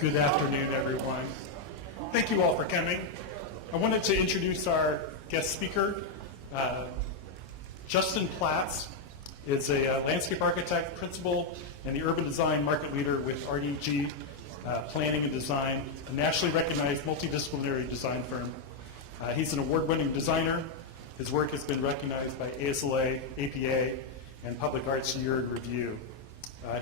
Good afternoon, everyone. Thank you all for coming. I wanted to introduce our guest speaker. Justin Platts is a landscape architect, principal, and the urban design market leader with RDG Planning and Design, a nationally recognized multidisciplinary design firm. He's an award-winning designer. His work has been recognized by ASLA, APA, and Public Arts Year in Review.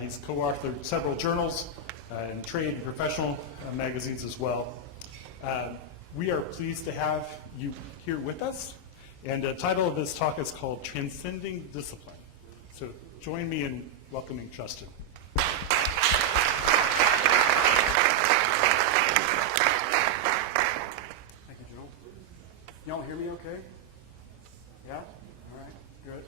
He's co-authored several journals and trade and professional magazines as well. We are pleased to have you here with us. And the title of this talk is called Transcending Discipline. So join me in welcoming Justin. Thank you, Joel. Y'all hear me okay? Yeah? All right, good.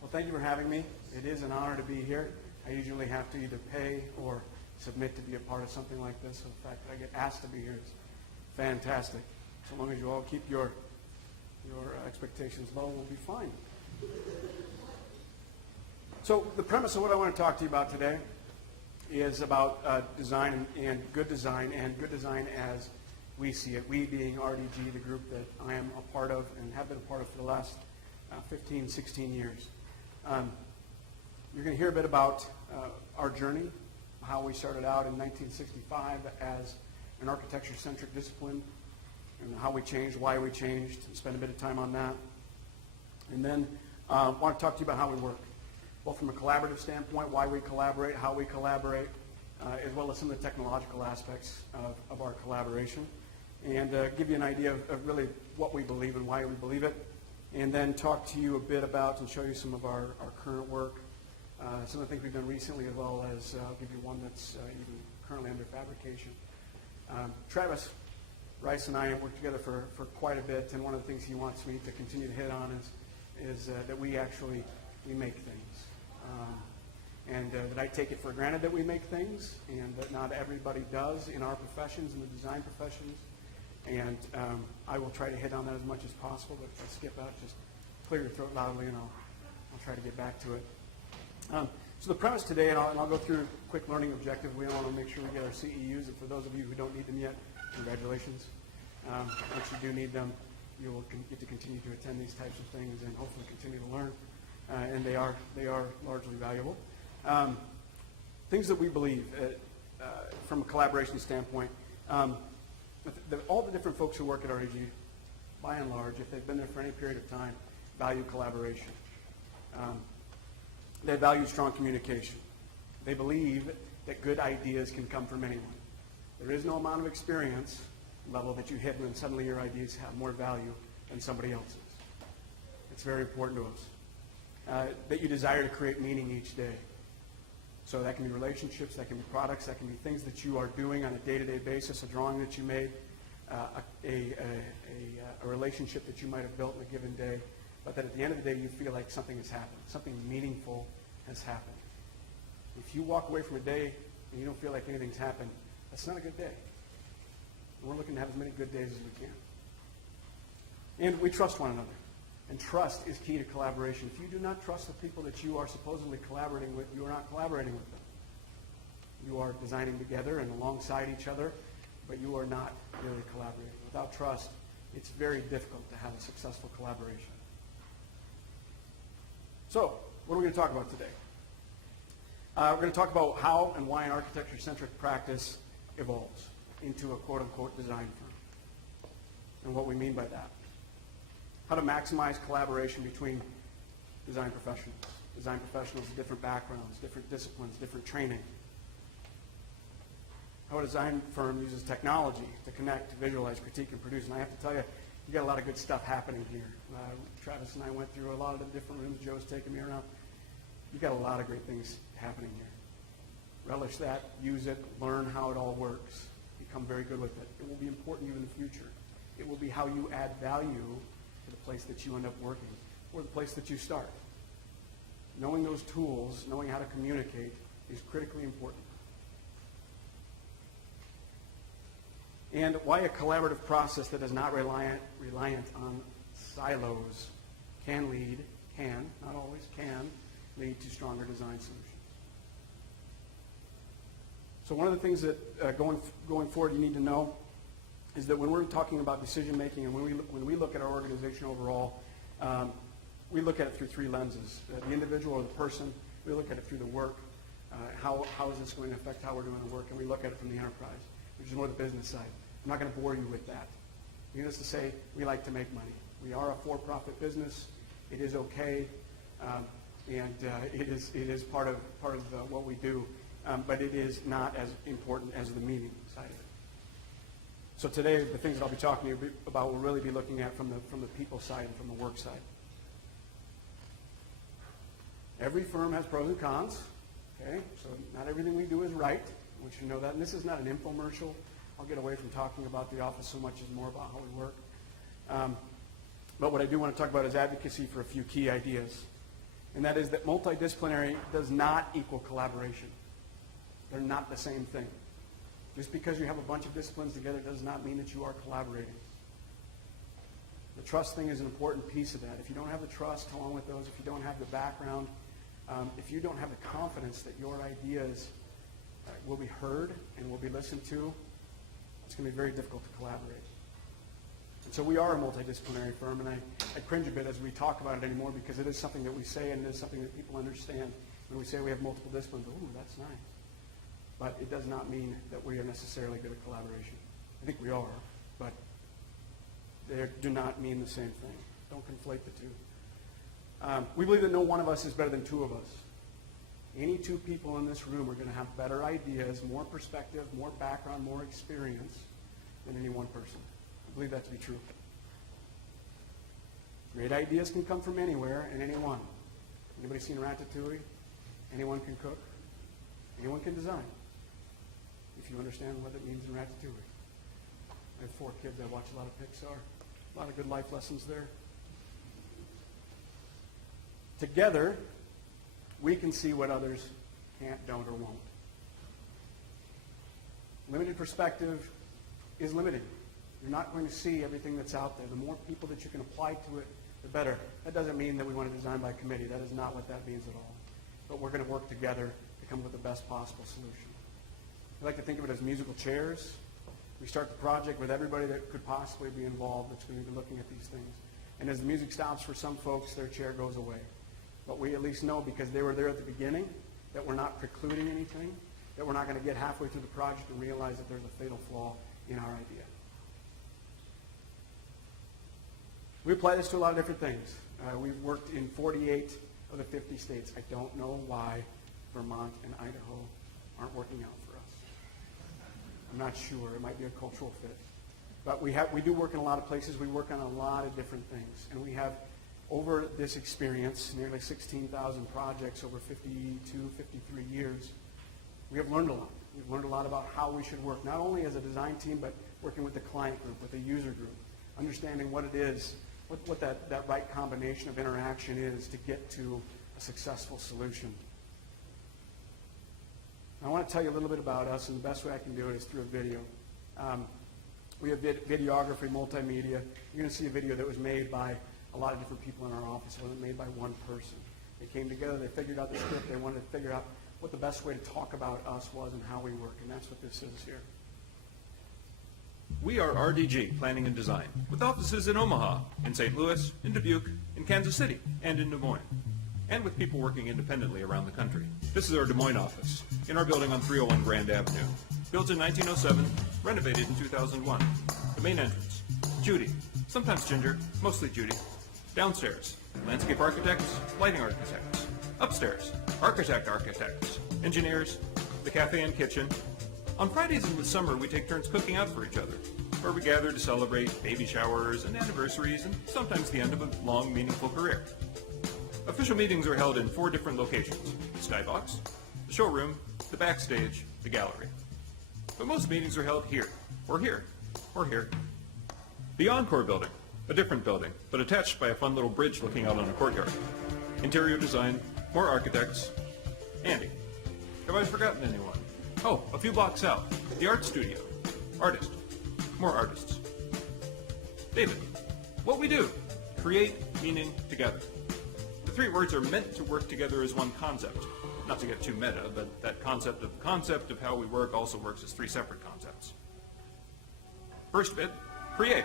Well, thank you for having me. It is an honor to be here. I usually have to either pay or submit to be a part of something like this. So the fact that I get asked to be here is fantastic. So long as you all keep your expectations low, we'll be fine. So the premise of what I want to talk to you about today is about design and good design as we see it. We being RDG, the group that I am a part of and have been a part of for the last 15, 16 years. You're going to hear a bit about our journey, how we started out in 1965 as an architecture-centric discipline, and how we changed, why we changed, and spend a bit of time on that. And then I want to talk to you about how we work, both from a collaborative standpoint, why we collaborate, how we collaborate, as well as some of the technological aspects of our collaboration, and give you an idea of really what we believe and why we believe it, and then talk to you a bit about and show you some of our current work, some of the things we've done recently, as well as I'll give you one that's even currently under fabrication. Travis Rice and I have worked together for quite a bit, and one of the things he wants me to continue to hit on is that we make things. And that I take it for granted that we make things, and that not everybody does in our professions, in the design professions. And I will try to hit on that as much as possible, but if I skip out, just clear your throat loudly, and I'll try to get back to it. So the premise today, and I'll go through a quick learning objective. We want to make sure we get our CEUs, and for those of you who don't need them yet, congratulations. Once you do need them, you will get to continue to attend these types of things and hopefully continue to learn. And they are largely valuable. Things that we believe from a collaboration standpoint. All the different folks who work at RDG, by and large, if they've been there for any period of time, value collaboration. They value strong communication. They believe that good ideas can come from anyone. There is no amount of experience level that you hit when suddenly your ideas have more value than somebody else's. It's very important to us. That you desire to create meaning each day. So that can be relationships, that can be products, that can be things that you are doing on a day-to-day basis, a drawing that you made, a relationship that you might have built in a given day, but that at the end of the day you feel like something has happened, something meaningful has happened. If you walk away from a day and you don't feel like anything's happened, that's not a good day. We're looking to have as many good days as we can. And we trust one another. And trust is key to collaboration. If you do not trust the people that you are supposedly collaborating with, you are not collaborating with them. You are designing together and alongside each other, but you are not really collaborating. Without trust, it's very difficult to have a successful collaboration. So, what are we going to talk about today? We're going to talk about how and why an architecture-centric practice evolves into a quote-unquote design firm, and what we mean by that. How to maximize collaboration between design professionals. Design professionals with different backgrounds, different disciplines, different training. How a design firm uses technology to connect, to visualize, critique, and produce. And I have to tell you, you got a lot of good stuff happening here. Travis and I went through a lot of the different rooms. Joe's taking me around. You got a lot of great things happening here. Relish that, use it, learn how it all works. Become very good with it. It will be important to you in the future. It will be how you add value to the place that you end up working or the place that you start. Knowing those tools, knowing how to communicate is critically important. And why a collaborative process that is not reliant on silos not always, can lead to stronger design solutions. So one of the things that going forward you need to know is that when we're talking about decision making and when we look at our organization overall, we look at it through three lenses: the individual or the person. We look at it through the work. How is this going to affect how we're doing the work? And we look at it from the enterprise, which is more the business side. I'm not going to bore you with that. Needless to say, we like to make money. We are a for-profit business. It is okay, and it is part of what we do. But it is not as important as the meaning side of it. So today, the things that I'll be talking to you about will really be looking at from the people side and from the work side. Every firm has pros and cons. Okay, so not everything we do is right. I want you to know that. And this is not an infomercial. I'll get away from talking about the office so much as more about how we work. But what I do want to talk about is advocacy for a few key ideas. And that is that multidisciplinary does not equal collaboration. They're not the same thing. Just because you have a bunch of disciplines together does not mean that you are collaborating. The trust thing is an important piece of that. If you don't have the trust along with those, if you don't have the background, if you don't have the confidence that your ideas will be heard and will be listened to, it's going to be very difficult to collaborate. And so we are a multidisciplinary firm, and I cringe a bit as we talk about it anymore because it is something that we say and it is something that people understand. When we say we have multiple disciplines, ooh, that's nice. But it does not mean that we are necessarily good at collaboration. I think we are, but they do not mean the same thing. Don't conflate the two. We believe that no one of us is better than two of us. Any two people in this room are going to have better ideas, more perspective, more background, more experience than any one person. I believe that to be true. Great ideas can come from anywhere and anyone. Anybody seen Ratatouille? Anyone can cook. Anyone can design. If you understand what it means in Ratatouille. I have 4 kids. I watch a lot of Pixar. A lot of good life lessons there. Together, we can see what others can't, don't, or won't. Limited perspective is limiting. You're not going to see everything that's out there. The more people that you can apply to it, the better. That doesn't mean that we want to design by committee. That is not what that means at all. But we're going to work together to come up with the best possible solution. I like to think of it as musical chairs. We start the project with everybody that could possibly be involved that's going to be looking at these things. And as the music stops for some folks, their chair goes away. But we at least know, because they were there at the beginning, that we're not precluding anything, that we're not going to get halfway through the project and realize that there's a fatal flaw in our idea. We apply this to a lot of different things. We've worked in 48 of the 50 states. I don't know why Vermont and Idaho aren't working out for us. I'm not sure. It might be a cultural fit. But we do work in a lot of places. We work on a lot of different things. And we have, over this experience, nearly 16,000 projects over 52, 53 years, we have learned a lot. We've learned a lot about how we should work, not only as a design team, but working with the client group, with the user group, understanding what it is, what that right combination of interaction is to get to a successful solution. I want to tell you a little bit about us, and the best way I can do it is through a video. We have videography, multimedia. You're going to see a video that was made by a lot of different people in our office. It wasn't made by one person. They came together, they figured out the script, they wanted to figure out what the best way to talk about us was and how we work, and that's what this is here. We are RDG, Planning and Design, with offices in Omaha, in St. Louis, in Dubuque, in Kansas City, and in Des Moines, and with people working independently around the country. This is our Des Moines office, in our building on 301 Grand Avenue. Built in 1907, renovated in 2001. The main entrance, Judy, sometimes Ginger, mostly Judy. Downstairs, landscape architects, lighting architects. Upstairs, architects, engineers, the cafe and kitchen. On Fridays in the summer, we take turns cooking out for each other, where we gather to celebrate baby showers and anniversaries and sometimes the end of a long, meaningful career. Official meetings are held in 4 different locations: the Skybox, the showroom, the backstage, the gallery. But most meetings are held here, or here, or here. The Encore building, a different building, but attached by a fun little bridge looking out on a courtyard. Interior design, more architects. Andy, have I forgotten anyone? Oh, a few blocks out, the art studio. Artist, more artists. David, what we do, create meaning together. The 3 words are meant to work together as one concept. Not to get too meta, but that concept of how we work also works as three separate concepts. First bit, create.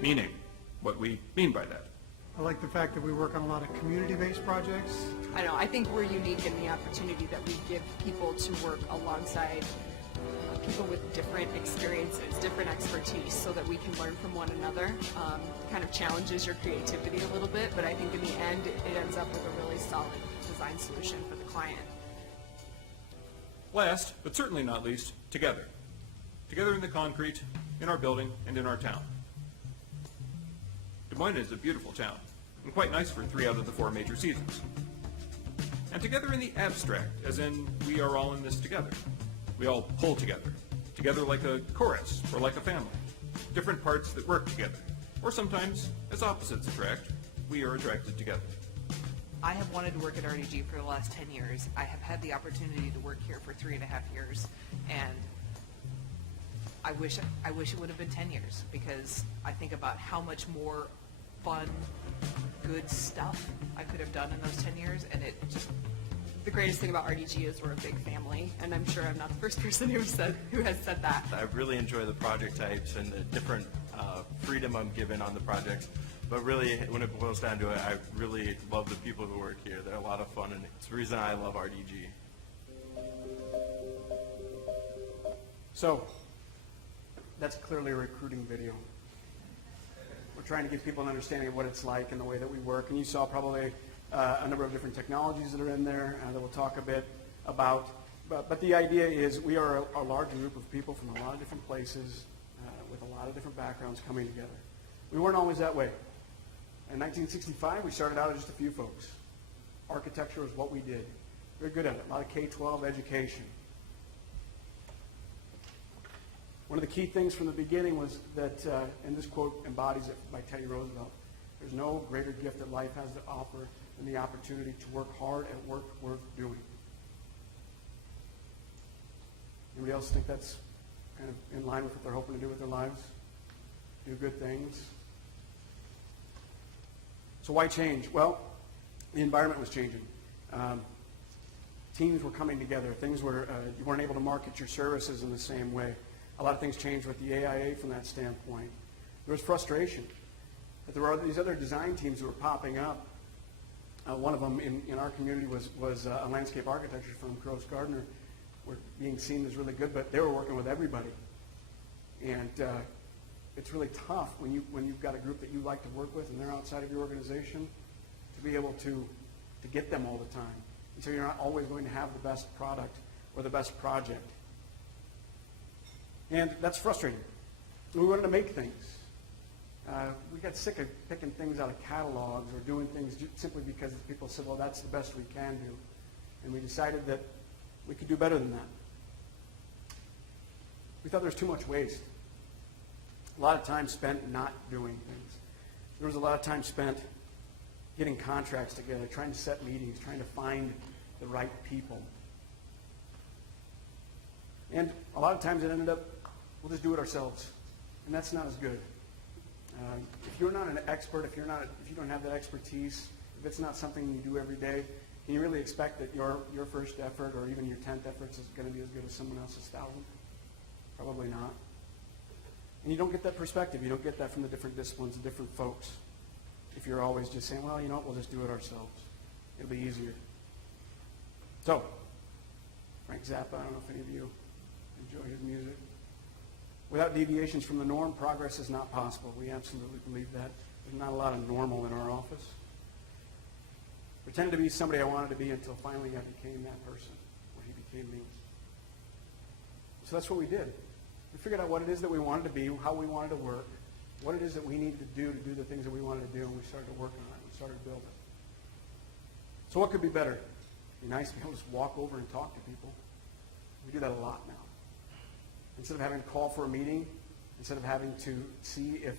Meaning, what we mean by that. I like the fact that we work on a lot of community-based projects. I don't know, I think we're unique in the opportunity that we give people to work alongside people with different experiences, different expertise, so that we can learn from one another. Kind of challenges your creativity a little bit, but I think in the end, it ends up with a really solid design solution for the client. Last, but certainly not least, together. Together in the concrete, in our building, and in our town. Des Moines is a beautiful town, and quite nice for 3 out of the 4 major seasons. And together in the abstract, as in we are all in this together. We all pull together, together like a chorus or like a family. Different parts that work together, or sometimes, as opposites attract, we are attracted together. I have wanted to work at RDG for the last 10 years. I have had the opportunity to work here for 3.5 years, and I wish it would have been 10 years, because I think about how much more fun, good stuff I could have done in those 10 years, and it just, The greatest thing about RDG is we're a big family, and I'm sure I'm not the first person who has said that. I really enjoy the project types and the different freedom I'm given on the projects. But really, when it boils down to it, I really love the people who work here. They're a lot of fun, and it's the reason I love RDG. So, that's clearly a recruiting video. We're trying to give people an understanding of what it's like and the way that we work. And you saw probably a number of different technologies that are in there that we'll talk a bit about. But the idea is we are a large group of people from a lot of different places with a lot of different backgrounds coming together. We weren't always that way. In 1965, we started out as just a few folks. Architecture was what we did. We were good at it. A lot of K-12 education. One of the key things from the beginning was that, and this quote embodies it by Teddy Roosevelt, there's no greater gift that life has to offer than the opportunity to work hard at work worth doing. Anybody else think that's kind of in line with what they're hoping to do with their lives? Do good things? So why change? Well, the environment was changing. Teams were coming together. Things were, you weren't able to market your services in the same way. A lot of things changed with the AIA from that standpoint. There was frustration. But there were these other design teams that were popping up. One of them in our community was a landscape architecture firm, Gross Gardner, were being seen as really good, but they were working with everybody. And it's really tough when you've got a group that you like to work with and they're outside of your organization to be able to get them all the time. And so you're not always going to have the best product or the best project. And that's frustrating. We wanted to make things. We got sick of picking things out of catalogs or doing things simply because people said, well, that's the best we can do. And we decided that we could do better than that. We thought there was too much waste. A lot of time spent not doing things. There was a lot of time spent getting contracts together, trying to set meetings, trying to find the right people. And a lot of times it ended up, we'll just do it ourselves. And that's not as good. If you're not an expert, if you don't have that expertise, if it's not something you do every day, can you really expect that your first effort or even your 10th efforts is going to be as good as someone else's 1,000th? Probably not. And you don't get that perspective. You don't get that from the different disciplines, the different folks. If you're always just saying, well, you know what, we'll just do it ourselves. It'll be easier. So, Frank Zappa, I don't know if any of you enjoy his music. Without deviations from the norm, progress is not possible. We absolutely believe that. There's not a lot of normal in our office. Pretended to be somebody I wanted to be until finally I became that person, or he became me. So that's what we did. We figured out what it is that we wanted to be, how we wanted to work. what it is that we needed to do the things that we wanted to do, and we started to work on it. We started to build it. So what could be better? It'd be nice to be able to just walk over and talk to people. We do that a lot now. Instead of having to call for a meeting, instead of having to see if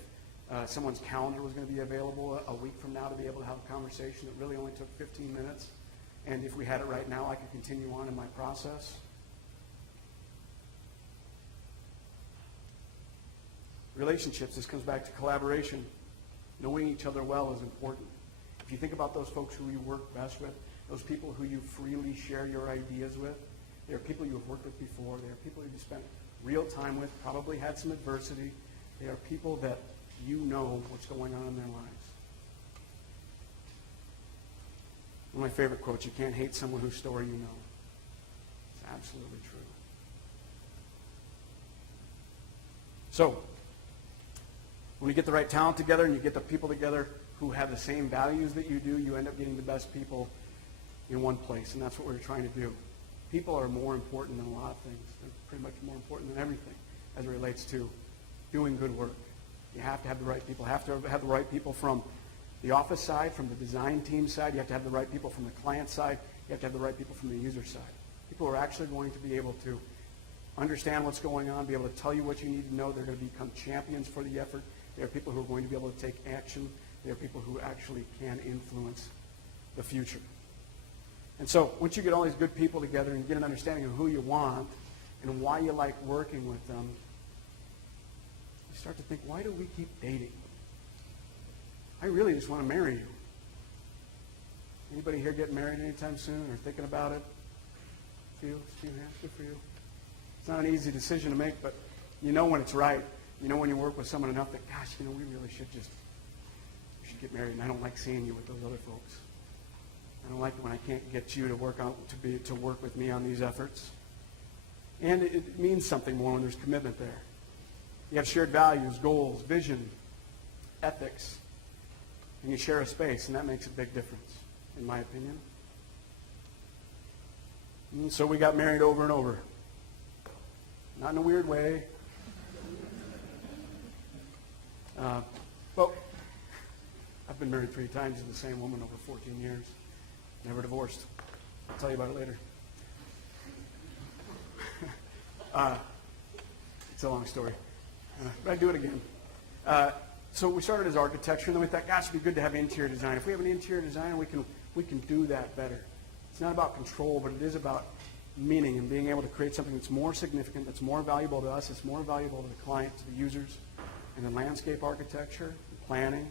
someone's calendar was going to be available a week from now to be able to have a conversation that really only took 15 minutes, and if we had it right now, I could continue on in my process. Relationships, this comes back to collaboration. Knowing each other well is important. If you think about those folks who you work best with, those people who you freely share your ideas with, they are people you have worked with before. They are people you've spent real time with, probably had some adversity. They are people that you know what's going on in their lives. One of my favorite quotes, you can't hate someone whose story you know. It's absolutely true. So, when you get the right talent together and you get the people together who have the same values that you do, you end up getting the best people in one place, and that's what we're trying to do. People are more important than a lot of things. They're pretty much more important than everything as it relates to doing good work. You have to have the right people. You have to have the right people from the office side, from the design team side. You have to have the right people from the client side. You have to have the right people from the user side. People are actually going to be able to understand what's going on, be able to tell you what you need to know. They're going to become champions for the effort. They are people who are going to be able to take action. They are people who actually can influence the future. And so once you get all these good people together and get an understanding of who you want and why you like working with them, you start to think, why do we keep dating? I really just want to marry you. Anybody here getting married anytime soon or thinking about it? A few hands, good for you. It's not an easy decision to make, but you know when it's right. You know when you work with someone enough that, gosh, we really should get married, and I don't like seeing you with those other folks. I don't like it when I can't get you to work with me on these efforts. And it means something more when there's commitment there. You have shared values, goals, vision, ethics, and you share a space, and that makes a big difference, in my opinion. And so we got married over and over. Not in a weird way. But I've been married 3 times to the same woman over 14 years. Never divorced. I'll tell you about it later. It's a long story. But I'd do it again. So we started as architecture, and then we thought, gosh, it'd be good to have interior design. If we have an interior designer, we can do that better. It's not about control, but it is about meaning and being able to create something that's more significant, that's more valuable to us, that's more valuable to the client, to the users. And then landscape architecture, and planning,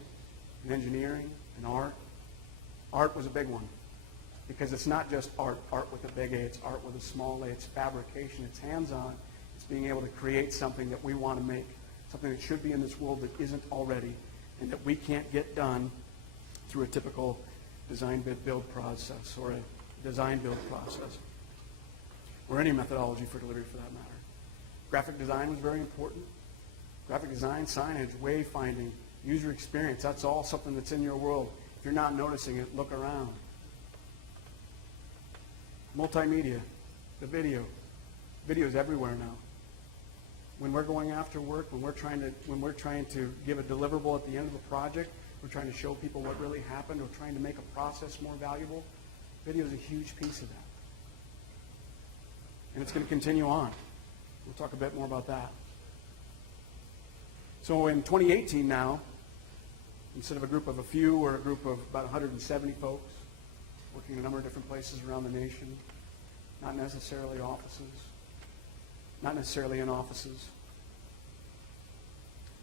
and engineering, and art. Art was a big one. Because it's not just art with a big A, it's art with a small a, it's fabrication, it's hands-on, it's being able to create something that we want to make, something that should be in this world that isn't already, and that we can't get done through a typical design bid build process, or a design build process, or any methodology for delivery for that matter. Graphic design was very important. Graphic design, signage, wayfinding, user experience, that's all something that's in your world. If you're not noticing it, look around. Multimedia, the video. Video's everywhere now. When we're going after work, when we're trying to give a deliverable at the end of a project, we're trying to show people what really happened, or trying to make a process more valuable, video is a huge piece of that. And it's going to continue on. We'll talk a bit more about that. So in 2018 now, instead of a group of a few, we're a group of about 170 folks working in a number of different places around the nation, not necessarily offices, not necessarily in offices.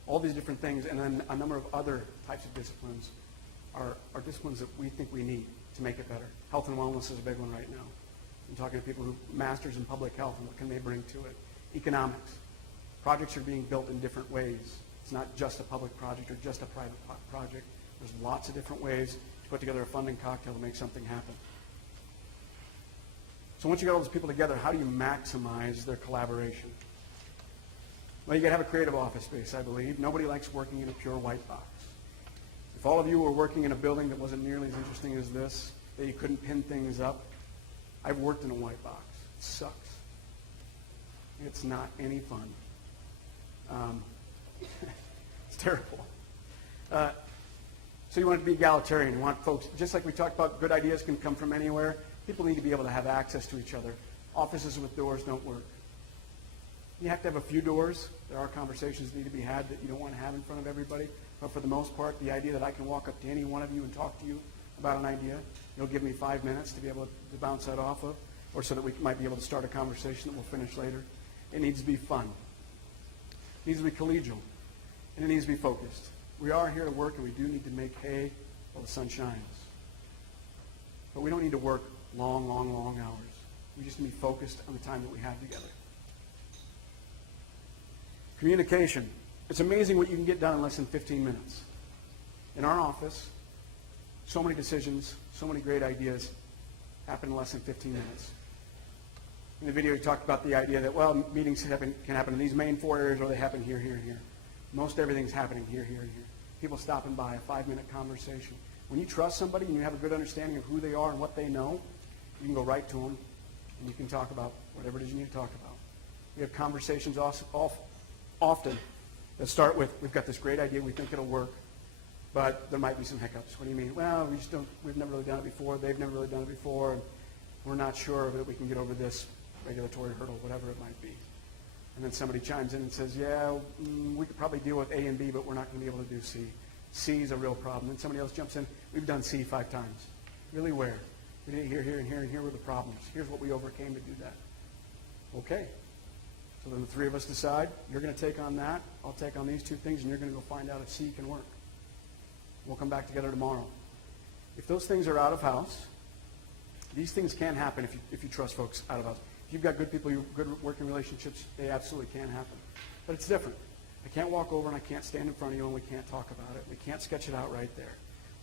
All these different things, and then a number of other types of disciplines are disciplines that we think we need to make it better. Health and wellness is a big one right now. I'm talking to people who masters in public health and what can they bring to it. Economics. Projects are being built in different ways. It's not just a public project or just a private project. There's lots of different ways to put together a funding cocktail to make something happen. So once you got all those people together, how do you maximize their collaboration? Well, you got to have a creative office space, I believe. Nobody likes working in a pure white box. If all of you were working in a building that wasn't nearly as interesting as this, that you couldn't pin things up, I've worked in a white box. It sucks. It's not any fun. It's terrible. So you want it to be egalitarian. You want folks, just like we talked about, good ideas can come from anywhere. People need to be able to have access to each other. Offices with doors don't work. You have to have a few doors. There are conversations that need to be had that you don't want to have in front of everybody. But for the most part, the idea that I can walk up to any one of you and talk to you about an idea, you'll give me 5 minutes to be able to bounce that off of, or so that we might be able to start a conversation that we'll finish later. It needs to be fun. It needs to be collegial. And it needs to be focused. We are here to work, and we do need to make hay while the sun shines. But we don't need to work long, long, long hours. We just need to be focused on the time that we have together. Communication. It's amazing what you can get done in less than 15 minutes. In our office, so many decisions, so many great ideas happen in less than 15 minutes. In the video, we talked about the idea that, well, meetings can happen in these main 4 areas, or they happen here, here, and here. Most everything's happening here, here, and here. People stopping by, a 5-minute conversation. When you trust somebody and you have a good understanding of who they are and what they know, you can go right to them and you can talk about whatever it is you need to talk about. We have conversations often that start with, we've got this great idea, we think it'll work, but there might be some hiccups. What do you mean? Well, we've never really done it before, they've never really done it before, and we're not sure that we can get over this regulatory hurdle, whatever it might be. And then somebody chimes in and says, yeah, we could probably deal with A and B, but we're not going to be able to do C. C is a real problem. And somebody else jumps in, we've done C 5 times. Really where? We did it here, here, and here, and here were the problems. Here's what we overcame to do that. Okay. So then the 3 of us decide, you're going to take on that, I'll take on these 2 things, and you're going to go find out if C can work. We'll come back together tomorrow. If those things are out of house, these things can happen if you trust folks out of house. If you've got good people, good working relationships, they absolutely can happen. But it's different. I can't walk over and I can't stand in front of you and we can't talk about it. We can't sketch it out right there.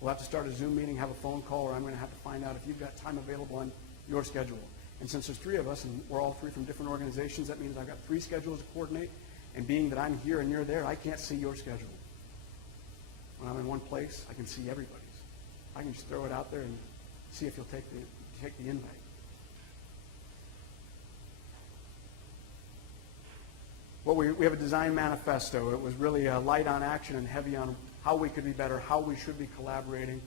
We'll have to start a Zoom meeting, have a phone call, or I'm going to have to find out if you've got time available on your schedule. And since there's 3 of us and we're all 3 from different organizations, that means I've got 3 schedules to coordinate. And being that I'm here and you're there, I can't see your schedule. When I'm in one place, I can see everybody's. I can just throw it out there and see if you'll take the invite. Well, we have a design manifesto. It was really light on action and heavy on how we could be better, how we should be collaborating,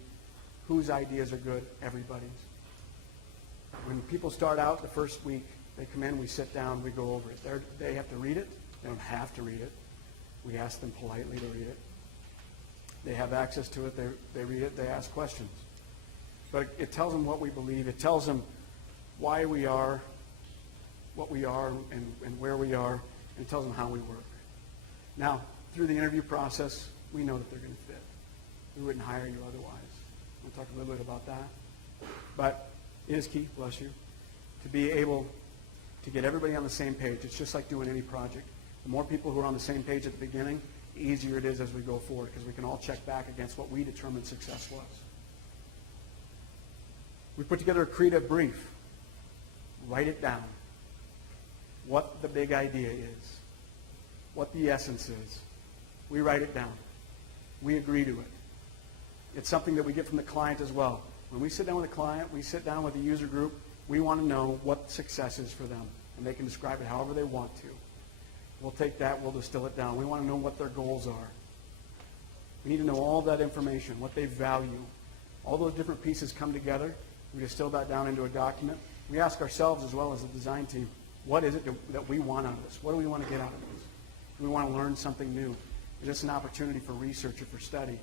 whose ideas are good, everybody's. When people start out the first week, they come in, we sit down, we go over it. They have to read it. They don't have to read it. We ask them politely to read it. They have access to it. They read it. They ask questions. But it tells them what we believe. It tells them why we are what we are and where we are. And it tells them how we work. Now, through the interview process, we know that they're going to fit. We wouldn't hire you otherwise. We'll talk a little bit about that. But it is key, bless you, to be able to get everybody on the same page. It's just like doing any project. The more people who are on the same page at the beginning, the easier it is as we go forward, because we can all check back against what we determined success was. We put together a creative brief. Write it down. What the big idea is. What the essence is. We write it down. We agree to it. It's something that we get from the client as well. When we sit down with a client, we sit down with the user group, we want to know what success is for them. And they can describe it however they want to. We'll take that, we'll distill it down. We want to know what their goals are. We need to know all that information, what they value. All those different pieces come together. We distill that down into a document. We ask ourselves as well as the design team, what is it that we want out of this? What do we want to get out of this? Do we want to learn something new? Is this an opportunity for research or for study?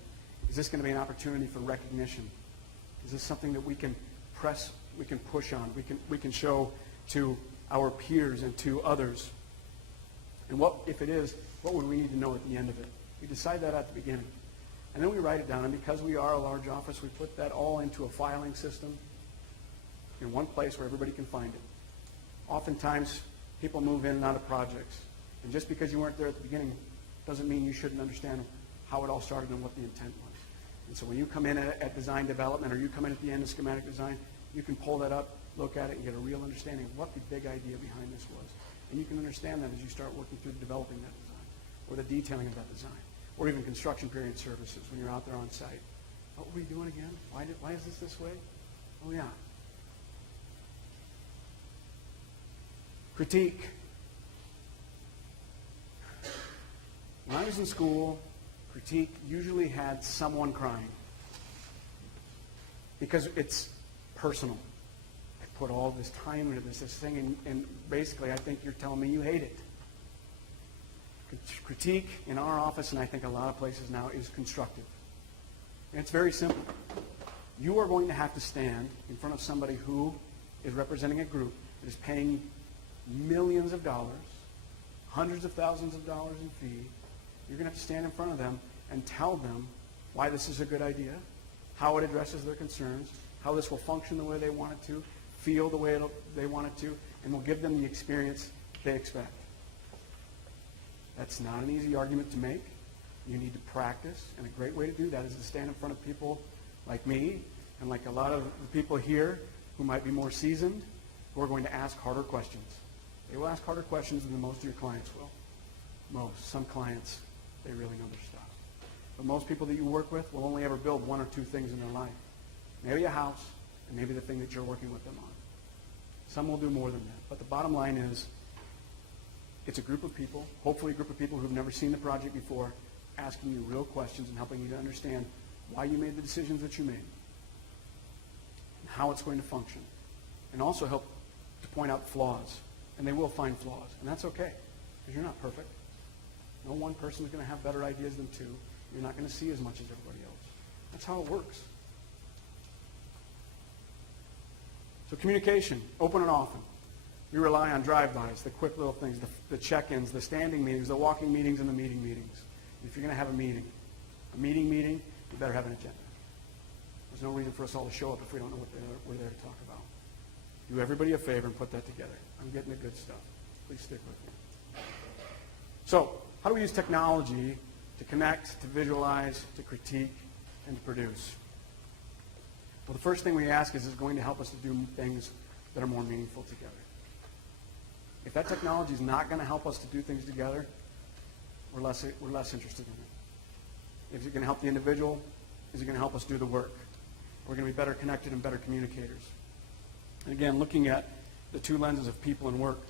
Is this going to be an opportunity for recognition? Is this something that we can press, we can push on, we can show to our peers and to others? And what, if it is, what would we need to know at the end of it? We decide that at the beginning. And then we write it down, and because we are a large office, we put that all into a filing system in one place where everybody can find it. Oftentimes, people move in and out of projects. And just because you weren't there at the beginning doesn't mean you shouldn't understand how it all started and what the intent was. And so when you come in at design development, or you come in at the end of schematic design, you can pull that up, look at it, and get a real understanding of what the big idea behind this was. And you can understand that as you start working through developing that design, or the detailing of that design, or even construction period services when you're out there on site. What were we doing again? Why is this way? Oh, yeah. Critique. When I was in school, critique usually had someone crying. Because it's personal. I put all this time into this thing, and basically I think you're telling me you hate it. Critique in our office, and I think a lot of places now, is constructive. And it's very simple. You are going to have to stand in front of somebody who is representing a group that is paying millions of dollars, hundreds of thousands of dollars in fee. You're going to have to stand in front of them and tell them why this is a good idea, how it addresses their concerns, how this will function the way they want it to, feel the way they want it to, and will give them the experience they expect. That's not an easy argument to make. You need to practice, and a great way to do that is to stand in front of people like me and like a lot of the people here who might be more seasoned, who are going to ask harder questions. They will ask harder questions than most of your clients will. Most. Some clients, they really know their stuff. But most people that you work with will only ever build one or two things in their life. Maybe a house, and maybe the thing that you're working with them on. Some will do more than that. But the bottom line is, it's a group of people, hopefully a group of people who've never seen the project before, asking you real questions and helping you to understand why you made the decisions that you made, and how it's going to function, and also help to point out flaws. And they will find flaws, and that's okay, because you're not perfect. No one person is going to have better ideas than two. You're not going to see as much as everybody else. That's how it works. So communication, open and often. We rely on drive-bys, the quick little things, the check-ins, the standing meetings, the walking meetings, and the meeting meetings. If you're going to have a meeting, you better have an agenda. There's no reason for us all to show up if we don't know what we're there to talk about. Do everybody a favor and put that together. I'm getting the good stuff. Please stick with me. So, how do we use technology to connect, to visualize, to critique, and to produce? Well, the first thing we ask is it going to help us to do things that are more meaningful together? If that technology is not going to help us to do things together, we're less interested in it. Is it going to help the individual? Is it going to help us do the work? We're going to be better connected and better communicators. And again, looking at the two lenses of people and work.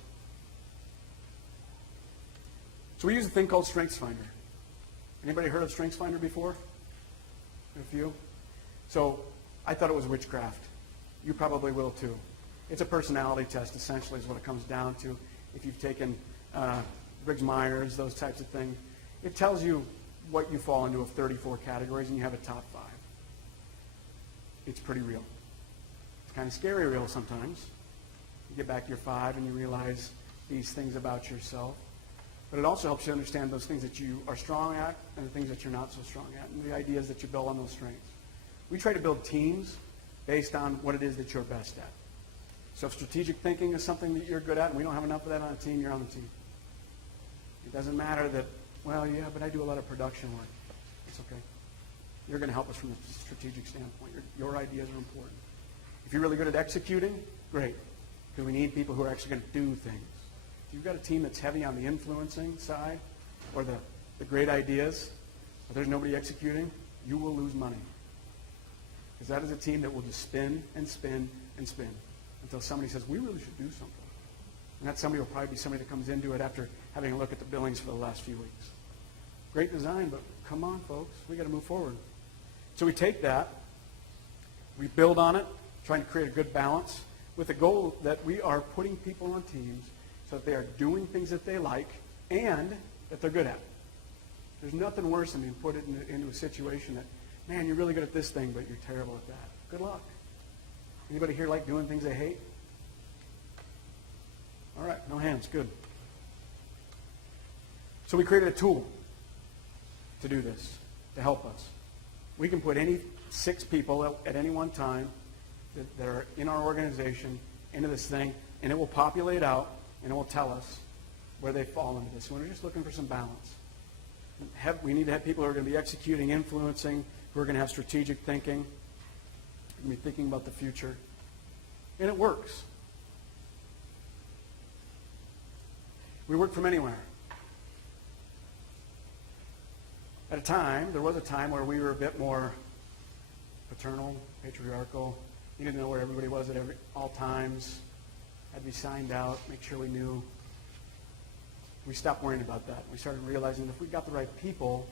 So we use a thing called StrengthsFinder. Anybody heard of StrengthsFinder before? A few? So I thought it was witchcraft. You probably will too. It's a personality test, essentially, is what it comes down to. If you've taken Briggs-Myers, those types of things, it tells you what you fall into of 34 categories, and you have a top 5. It's pretty real. It's kind of scary real sometimes. You get back to your 5 and you realize these things about yourself. But it also helps you understand those things that you are strong at and the things that you're not so strong at, and the ideas that you build on those strengths. We try to build teams based on what it is that you're best at. So if strategic thinking is something that you're good at, and we don't have enough of that on a team, you're on the team. It doesn't matter that, well, yeah, but I do a lot of production work. It's okay. You're going to help us from a strategic standpoint. Your ideas are important. If you're really good at executing, great, because we need people who are actually going to do things. If you've got a team that's heavy on the influencing side or the great ideas, but there's nobody executing, you will lose money. Because that is a team that will just spin and spin and spin until somebody says, we really should do something. And that somebody will probably be somebody that comes into it after having a look at the billings for the last few weeks. Great design, but come on, folks. We got to move forward. So we take that, we build on it, trying to create a good balance with the goal that we are putting people on teams so that they are doing things that they like and that they're good at. There's nothing worse than being put into a situation that, man, you're really good at this thing, but you're terrible at that. Good luck. Anybody here like doing things they hate? All right, no hands, good. So we created a tool to do this, to help us. We can put any 6 people at any one time that are in our organization into this thing, and it will populate out, and it will tell us where they fall into this. We're just looking for some balance. We need to have people who are going to be executing, influencing, who are going to have strategic thinking, who are going to be thinking about the future. And it works. We work from anywhere. There was a time where we were a bit more paternal, patriarchal. You didn't know where everybody was at all times. Had to be signed out, make sure we knew. We stopped worrying about that. We started realizing that if we got the right people,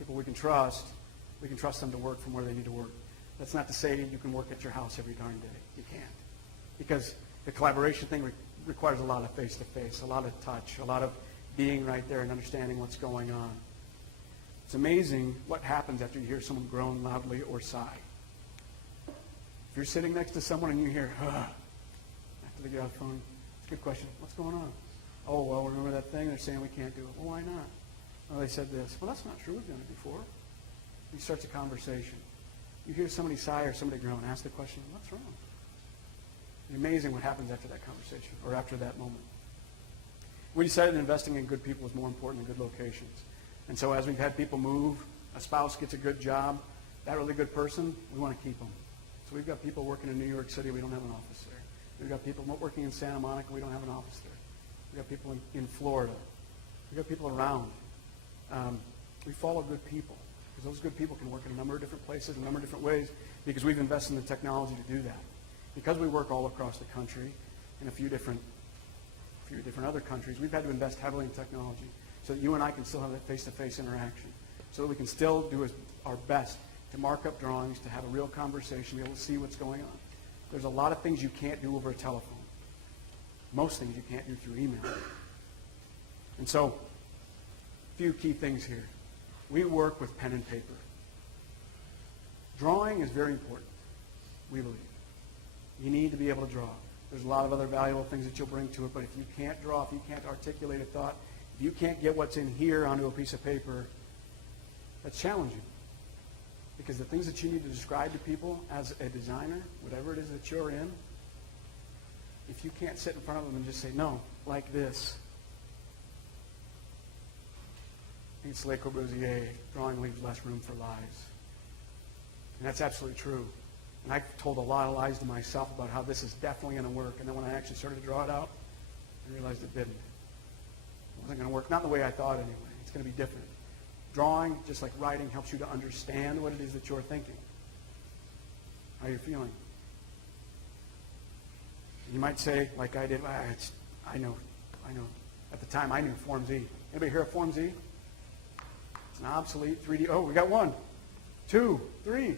people we can trust them to work from where they need to work. That's not to say you can work at your house every darn day. You can't. Because the collaboration thing requires a lot of face-to-face, a lot of touch, a lot of being right there and understanding what's going on. It's amazing what happens after you hear someone groan loudly or sigh. If you're sitting next to someone and you hear, after they get off the phone, it's a good question. What's going on? Oh, well, remember that thing? They're saying we can't do it. Well, why not? Well, they said this. Well, that's not true. We've done it before. He starts a conversation. You hear somebody sigh or somebody groan, ask the question, what's wrong? It's amazing what happens after that conversation or after that moment. We decided that investing in good people is more important than good locations. And so as we've had people move, a spouse gets a good job, that really good person, we want to keep them. So we've got people working in New York City, we don't have an office there. We've got people working in Santa Monica, we don't have an office there. We've got people in Florida. We've got people around. We follow good people because those good people can work in a number of different places, in a number of different ways, because we've invested in the technology to do that. Because we work all across the country in a few different other countries, we've had to invest heavily in technology so that you and I can still have that face-to-face interaction, so that we can still do our best to mark up drawings, to have a real conversation, be able to see what's going on. There's a lot of things you can't do over a telephone. Most things you can't do through email. And so, a few key things here. We work with pen and paper. Drawing is very important, we believe. You need to be able to draw. There's a lot of other valuable things that you'll bring to it, but if you can't draw, if you can't articulate a thought, if you can't get what's in here onto a piece of paper, that's challenging. Because the things that you need to describe to people as a designer, whatever it is that you're in, if you can't sit in front of them and just say, no, like this. I think it's Le Corbusier, drawing leaves less room for lies. And that's absolutely true. And I told a lot of lies to myself about how this is definitely going to work. And then when I actually started to draw it out, I realized it didn't. It wasn't going to work. Not the way I thought anyway. It's going to be different. Drawing, just like writing, helps you to understand what it is that you're thinking. How you're feeling. You might say, like I did, I know. At the time, I knew Form Z. Anybody hear of Form Z? It's an obsolete 3D. Oh, we got 1, 2, 3.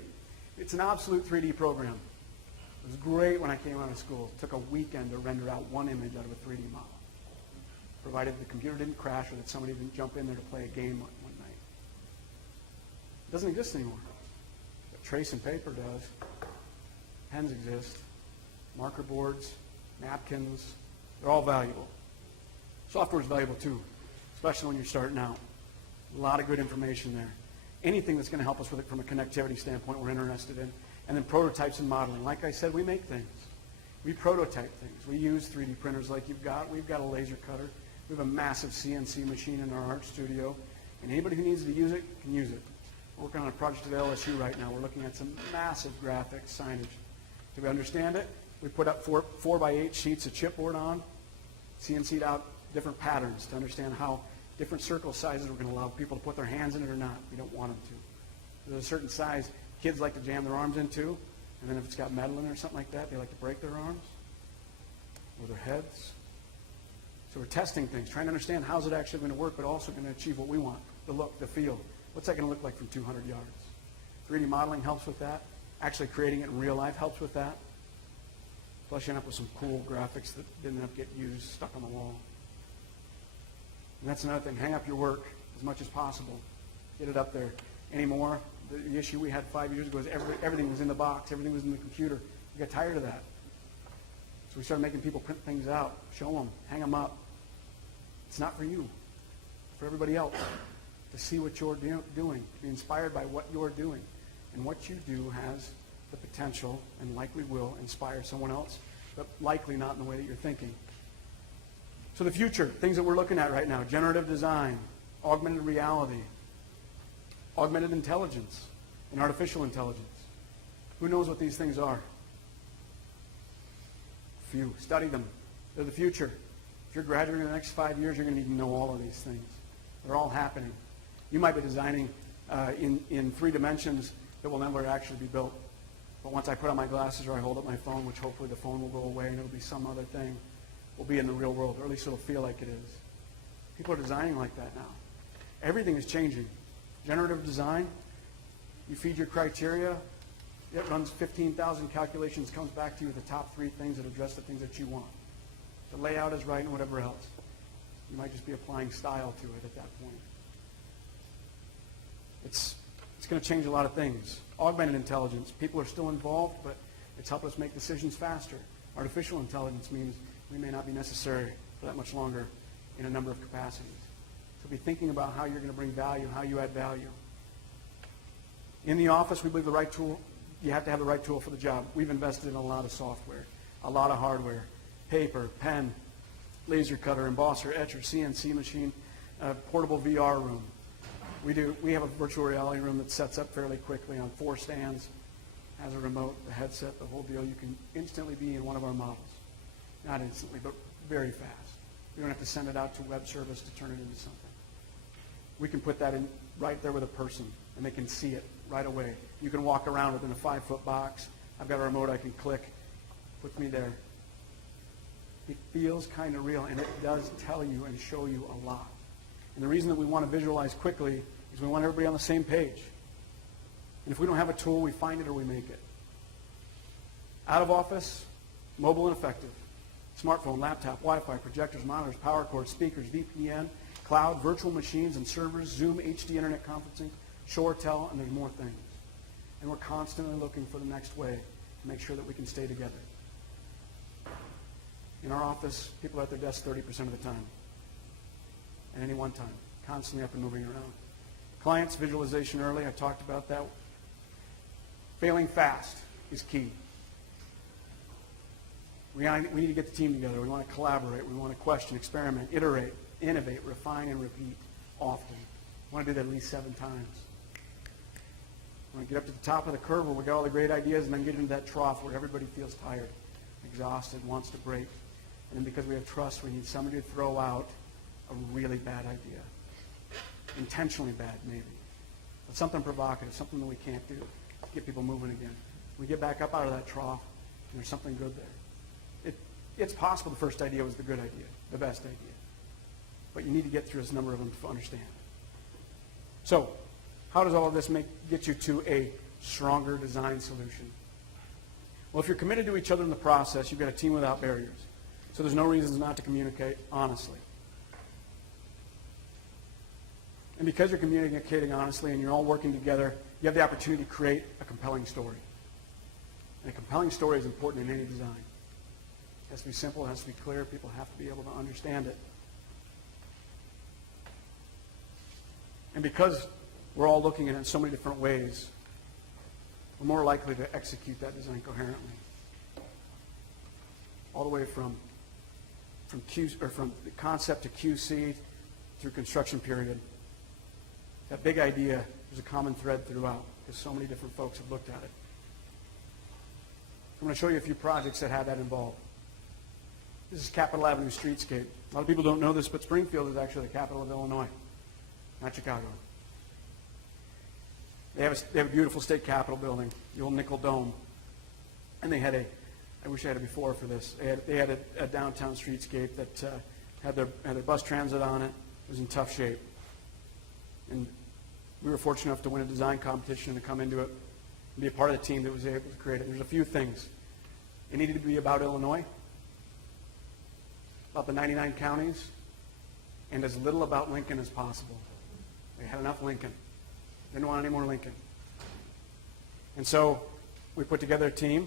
It's an obsolete 3D program. It was great when I came out of school. It took a weekend to render out one image out of a 3D model, provided the computer didn't crash or that somebody didn't jump in there to play a game one night. It doesn't exist anymore. But trace and paper does. Pens exist. Marker boards, napkins, they're all valuable. Software is valuable too, especially when you're starting out. A lot of good information there. Anything that's going to help us with it from a connectivity standpoint we're interested in. And then prototypes and modeling. Like I said, we make things. We prototype things. We use 3D printers like you've got. We've got a laser cutter. We have a massive CNC machine in our art studio. And anybody who needs to use it can use it. We're working on a project at LSU right now. We're looking at some massive graphics signage. Do we understand it? We put up 4 by 8 sheets of chipboard on, CNC'd out different patterns to understand how different circle sizes we're going to allow people to put their hands in it or not. We don't want them to. There's a certain size kids like to jam their arms into, and then if it's got metal in it or something like that, they like to break their arms or their heads. So we're testing things, trying to understand how's it actually going to work, but also going to achieve what we want, the look, the feel. What's that going to look like from 200 yards? 3D modeling helps with that. Actually creating it in real life helps with that. Plus you end up with some cool graphics that didn't have to get used, stuck on the wall. And that's another thing. Hang up your work as much as possible. Get it up there. Anymore, the issue we had 5 years ago is everything was in the box. Everything was in the computer. We got tired of that. So we started making people print things out, show them, hang them up. It's not for you. It's for everybody else to see what you're doing, to be inspired by what you're doing. And what you do has the potential, and likely will, inspire someone else, but likely not in the way that you're thinking. So the future, things that we're looking at right now, generative design, augmented reality, augmented intelligence, and artificial intelligence. Who knows what these things are? Few. Study them. They're the future. If you're graduating in the next 5 years, you're going to need to know all of these things. They're all happening. You might be designing in 3 dimensions that will never actually be built. But once I put on my glasses or I hold up my phone, which hopefully the phone will go away and it'll be some other thing, will be in the real world, or at least it'll feel like it is. People are designing like that now. Everything is changing. Generative design, you feed your criteria, it runs 15,000 calculations, comes back to you with the top 3 things that address the things that you want. The layout is right and whatever else. You might just be applying style to it at that point. It's going to change a lot of things. Augmented intelligence, people are still involved, but it's helped us make decisions faster. Artificial intelligence means we may not be necessary for that much longer in a number of capacities. So be thinking about how you're going to bring value, how you add value. In the office, we believe the right tool, you have to have the right tool for the job. We've invested in a lot of software, a lot of hardware, paper, pen, laser cutter, embosser, etcher, CNC machine, portable VR room. We have a virtual reality room that sets up fairly quickly on 4 stands, has a remote, the headset, the whole deal. You can instantly be in one of our models. Not instantly, but very fast. We don't have to send it out to web service to turn it into something. We can put that in right there with a person, and they can see it right away. You can walk around within a 5-foot box. I've got a remote I can click, puts me there. It feels kind of real, and it does tell you and show you a lot. And the reason that we want to visualize quickly is we want everybody on the same page. And if we don't have a tool, we find it or we make it. Out of office, mobile and effective. Smartphone, laptop, Wi-Fi, projectors, monitors, power cords, speakers, VPN, cloud, virtual machines and servers, Zoom, HD internet conferencing, ShoreTel, and there's more things. And we're constantly looking for the next way to make sure that we can stay together. In our office, people are at their desks 30% of the time. At any one time, constantly up and moving around. Clients, visualization early, I talked about that. Failing fast is key. We need to get the team together. We want to collaborate. We want to question, experiment, iterate, innovate, refine, and repeat often. We want to do that at least 7 times. We want to get up to the top of the curve where we got all the great ideas and then get into that trough where everybody feels tired, exhausted, wants to break. And then because we have trust, we need somebody to throw out a really bad idea. Intentionally bad, maybe. But something provocative, something that we can't do to get people moving again. We get back up out of that trough, and there's something good there. It's possible the first idea was the good idea, the best idea. But you need to get through this number of them to understand. So, how does all of this get you to a stronger design solution? Well, if you're committed to each other in the process, you've got a team without barriers. So there's no reasons not to communicate honestly. And because you're communicating honestly and you're all working together, you have the opportunity to create a compelling story. And a compelling story is important in any design. It has to be simple, it has to be clear, people have to be able to understand it. And because we're all looking at it in so many different ways, we're more likely to execute that design coherently. All the way from the concept to QC through construction period. That big idea, there's a common thread throughout because so many different folks have looked at it. I'm going to show you a few projects that had that involved. This is Capitol Avenue streetscape. A lot of people don't know this, but Springfield is actually the capital of Illinois, not Chicago. They have a beautiful state capitol building, the old Nickel Dome. And they had I wish I had it before for this, they had a downtown streetscape that had their bus transit on it. It was in tough shape. And we were fortunate enough to win a design competition and to come into it and be a part of the team that was able to create it. There's a few things. It needed to be about Illinois, about the 99 counties, and as little about Lincoln as possible. They had enough Lincoln. Didn't want any more Lincoln. And so we put together a team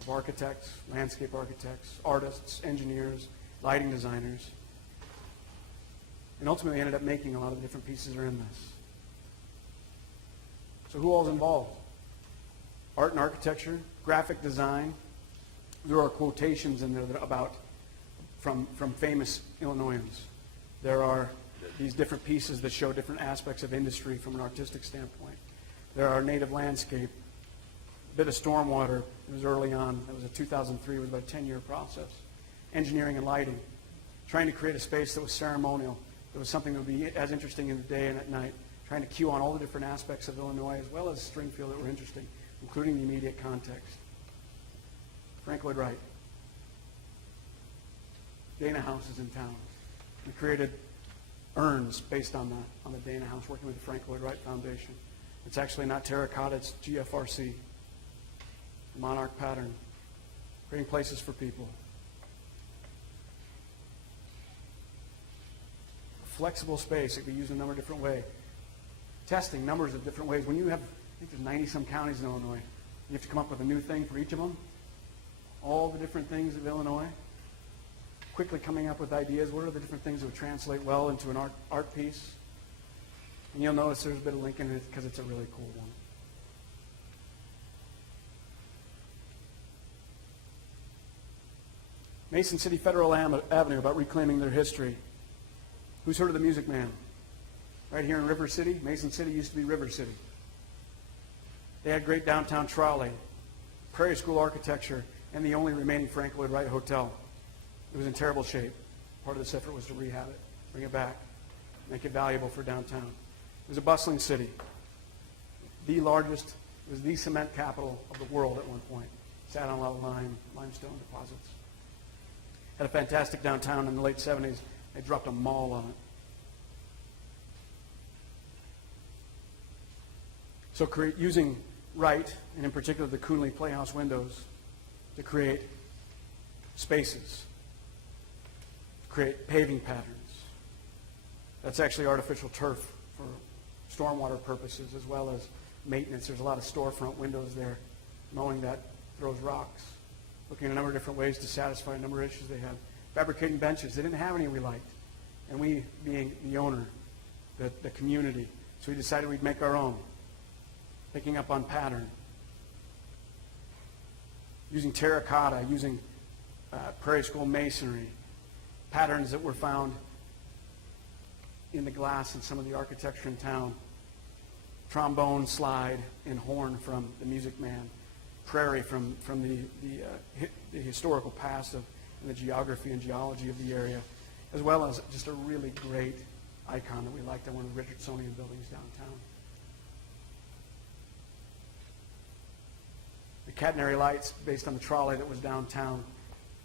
of architects, landscape architects, artists, engineers, lighting designers, and ultimately ended up making a lot of the different pieces that are in this. So who all's involved? Art and architecture, graphic design. There are quotations in there about from famous Illinoisans. There are these different pieces that show different aspects of industry from an artistic standpoint. There are native landscape, a bit of stormwater. It was early on. It was a 2003. It was about a 10-year process. Engineering and lighting. Trying to create a space that was ceremonial. That was something that would be as interesting in the day and at night. Trying to cue on all the different aspects of Illinois as well as Springfield that were interesting, including the immediate context. Frank Lloyd Wright. Dana House is in town. We created urns based on the Dana House, working with the Frank Lloyd Wright Foundation. It's actually not terracotta, it's GFRC, monarch pattern, creating places for people. Flexible space, it can be used in a number of different ways. Testing numbers of different ways. When you have, I think there's 90-some counties in Illinois, you have to come up with a new thing for each of them. All the different things of Illinois. Quickly coming up with ideas. What are the different things that would translate well into an art piece? And you'll notice there's a bit of link in it because it's a really cool one. Mason City Federal Avenue, about reclaiming their history. Who's heard of the Music Man? Right here in River City. Mason City used to be River City. They had great downtown trolley, Prairie School architecture, and the only remaining Frank Lloyd Wright Hotel. It was in terrible shape. Part of this effort was to rehab it, bring it back, make it valuable for downtown. It was a bustling city. The largest, it was the cement capital of the world at one point. Sat on a lot of limestone deposits. Had a fantastic downtown in the late 70s. They dropped a mall on it. So using Wright, and in particular the Coonley Playhouse windows, to create spaces, create paving patterns. That's actually artificial turf for stormwater purposes as well as maintenance. There's a lot of storefront windows there, mowing that throws rocks. Looking at a number of different ways to satisfy a number of issues they had. Fabricating benches. They didn't have any we liked. And we, being the owner, the community, so we decided we'd make our own. Picking up on pattern. Using terracotta, using Prairie School masonry. Patterns that were found in the glass in some of the architecture in town. Trombone slide and horn from the Music Man. Prairie from the historical past of and the geography and geology of the area, as well as just a really great icon that we liked on one of the Richardsonian buildings downtown. The catenary lights, based on the trolley that was downtown,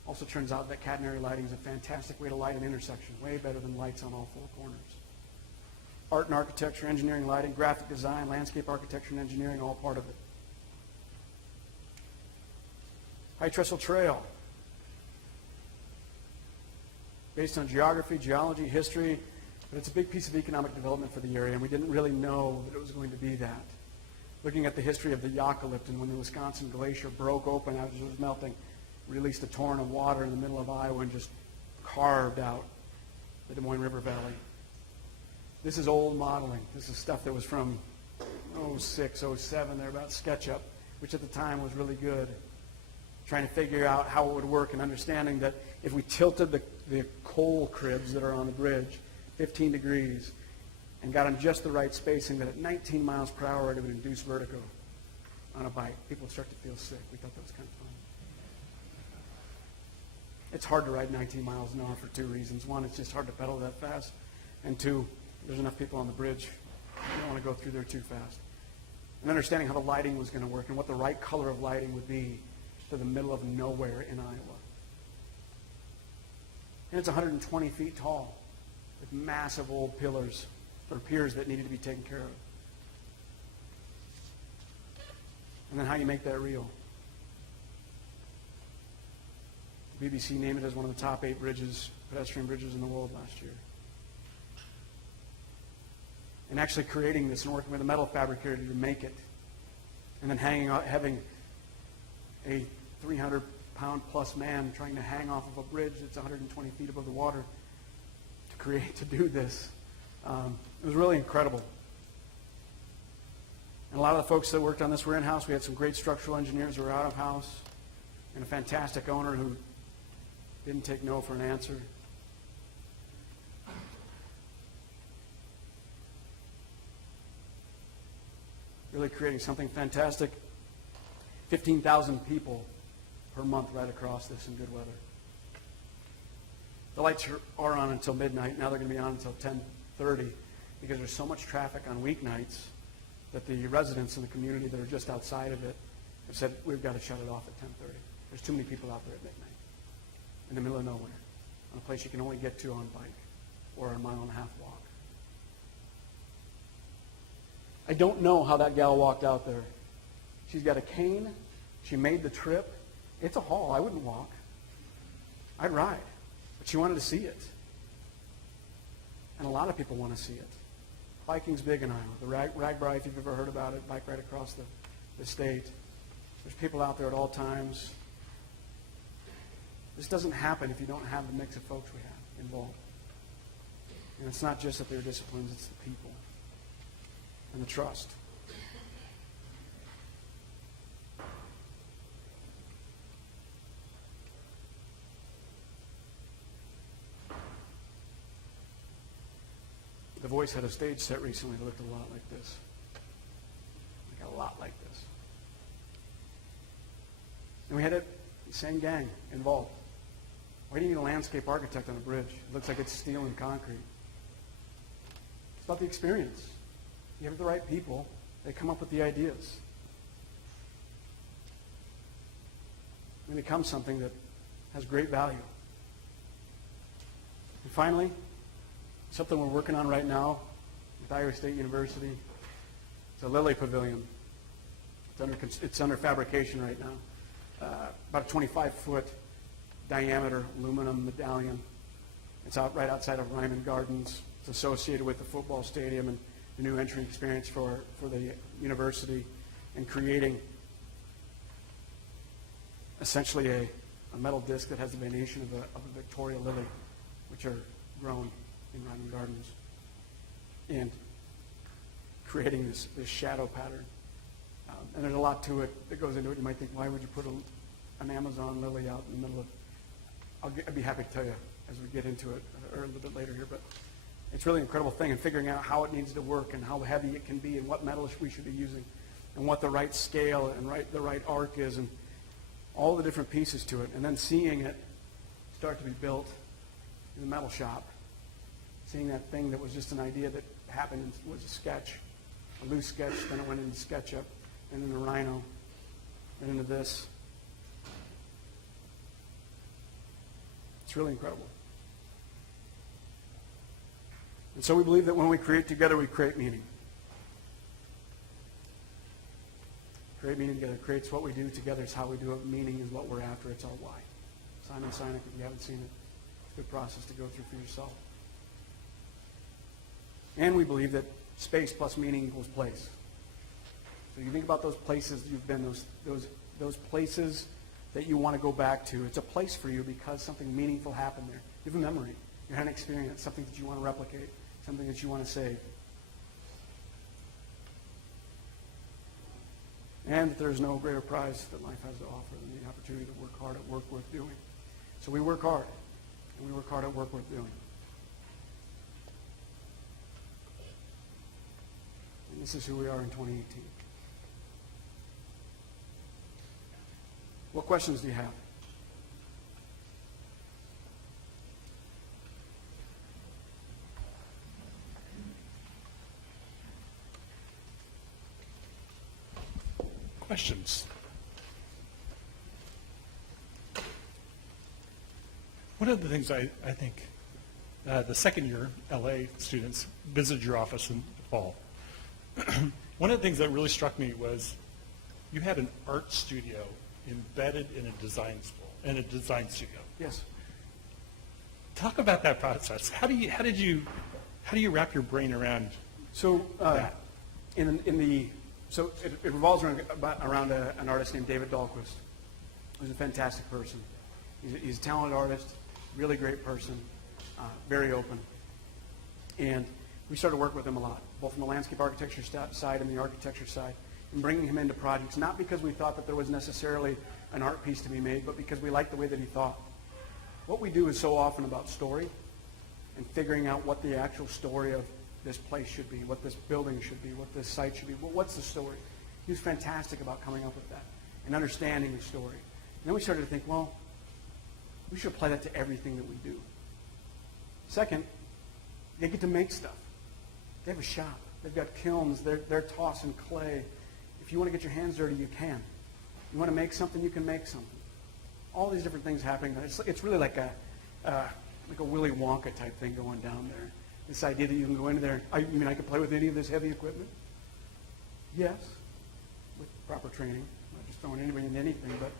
also turns out that catenary lighting is a fantastic way to light an intersection, way better than lights on all four corners. Art and architecture, engineering, lighting, graphic design, landscape architecture and engineering, all part of it. High Trestle Trail, based on geography, geology, history, but it's a big piece of economic development for the area, and we didn't really know that it was going to be that. Looking at the history of the Yucca-Lipton, when the Wisconsin Glacier broke open as it was melting, released a torrent of water in the middle of Iowa and just carved out the Des Moines River Valley. This is old modeling. This is stuff that was from 06, 07, they're about SketchUp, which at the time was really good. Trying to figure out how it would work and understanding that if we tilted the coal cribs that are on the bridge 15 degrees and got them just the right spacing, that at 19 miles per hour it would induce vertigo on a bike. People would start to feel sick. We thought that was kind of fun. It's hard to ride 19 miles an hour for two reasons. One, it's just hard to pedal that fast. And two, there's enough people on the bridge. You don't want to go through there too fast. And understanding how the lighting was going to work and what the right color of lighting would be to the middle of nowhere in Iowa. And it's 120 feet tall with massive old pillars or piers that needed to be taken care of. And then how you make that real. The BBC named it as one of the top 8 pedestrian bridges in the world last year. And actually creating this and working with a metal fabricator to make it. And then having a 300-pound-plus man trying to hang off of a bridge that's 120 feet above the water to do this. It was really incredible. And a lot of the folks that worked on this were in-house. We had some great structural engineers who were out of house and a fantastic owner who didn't take no for an answer. Really creating something fantastic. 15,000 people per month right across this in good weather. The lights are on until midnight. Now they're going to be on until 10:30 because there's so much traffic on weeknights that the residents in the community that are just outside of it have said, we've got to shut it off at 10:30. There's too many people out there at midnight in the middle of nowhere on a place you can only get to on bike or a 1.5 mile walk. I don't know how that gal walked out there. She's got a cane. She made the trip. It's a haul. I wouldn't walk. I'd ride. But she wanted to see it. And a lot of people want to see it. Biking's big in Iowa. The Ragbri, if you've ever heard about it, bike right across the state. There's people out there at all times. This doesn't happen if you don't have the mix of folks we have involved. And it's not just that they're disciplines, it's the people and the trust. The Voice had a stage set recently that looked a lot like this. Like a lot like this. And we had the same gang involved. Why do you need a landscape architect on a bridge? It looks like it's steel and concrete. It's about the experience. You have the right people, they come up with the ideas. And it becomes something that has great value. And finally, something we're working on right now with Iowa State University. It's a lily pavilion. It's under fabrication right now. About a 25-foot diameter aluminum medallion. It's out right outside of Ryman Gardens. It's associated with the football stadium and the new entry experience for the university, and creating essentially a metal disc that has the venation of a Victoria lily, which are grown in Ryman Gardens, and creating this shadow pattern. And there's a lot to it that goes into it. You might think, why would you put an Amazon lily out in the middle of... I'd be happy to tell you as we get into it, or a little bit later here, but it's really an incredible thing, and figuring out how it needs to work and how heavy it can be and what metal we should be using and what the right scale and the right arc is and all the different pieces to it, and then seeing it start to be built in the metal shop. Seeing that thing that was just an idea that happened and was a sketch, a loose sketch, then it went into SketchUp, and then the Rhino, and into this. It's really incredible. And so we believe that when we create together, we create meaning. Create meaning together. Creates what we do together. It's how we do it. Meaning is what we're after. It's our why. Simon Sinek, if you haven't seen it, it's a good process to go through for yourself. And we believe that space plus meaning equals place. So you think about those places you've been, those places that you want to go back to. It's a place for you because something meaningful happened there. You have a memory. You had an experience, something that you want to replicate, something that you want to save. And there's no greater prize that life has to offer than the opportunity to work hard at work worth doing. So we work hard, and we work hard at work worth doing. And this is who we are in 2018. What questions do you have? Questions? One of the things I think the second year LA students visited your office in the fall. One of the things that really struck me was you had an art studio embedded in a design school, in a design studio. Yes. Talk about that process. How do you wrap your brain around So that? It revolves around an artist named David Dahlquist, who's a fantastic person. He's a talented artist, really great person, very open. And we started to work with him a lot, both from the landscape architecture side and the architecture side, and bringing him into projects, not because we thought that there was necessarily an art piece to be made, but because we liked the way that he thought. What we do is so often about story and figuring out what the actual story of this place should be, what this building should be, what this site should be. What's the story? He was fantastic about coming up with that and understanding the story. And then we started to think, well, we should apply that to everything that we do. Second, they get to make stuff. They have a shop. They've got kilns. They're tossing clay. If you want to get your hands dirty, you can. You want to make something, you can make something. All these different things happening. It's really like a Willy Wonka type thing going down there. This idea that you can go into there. I could play with any of this heavy equipment. Yes, with proper training. I'm not just throwing anybody into anything, but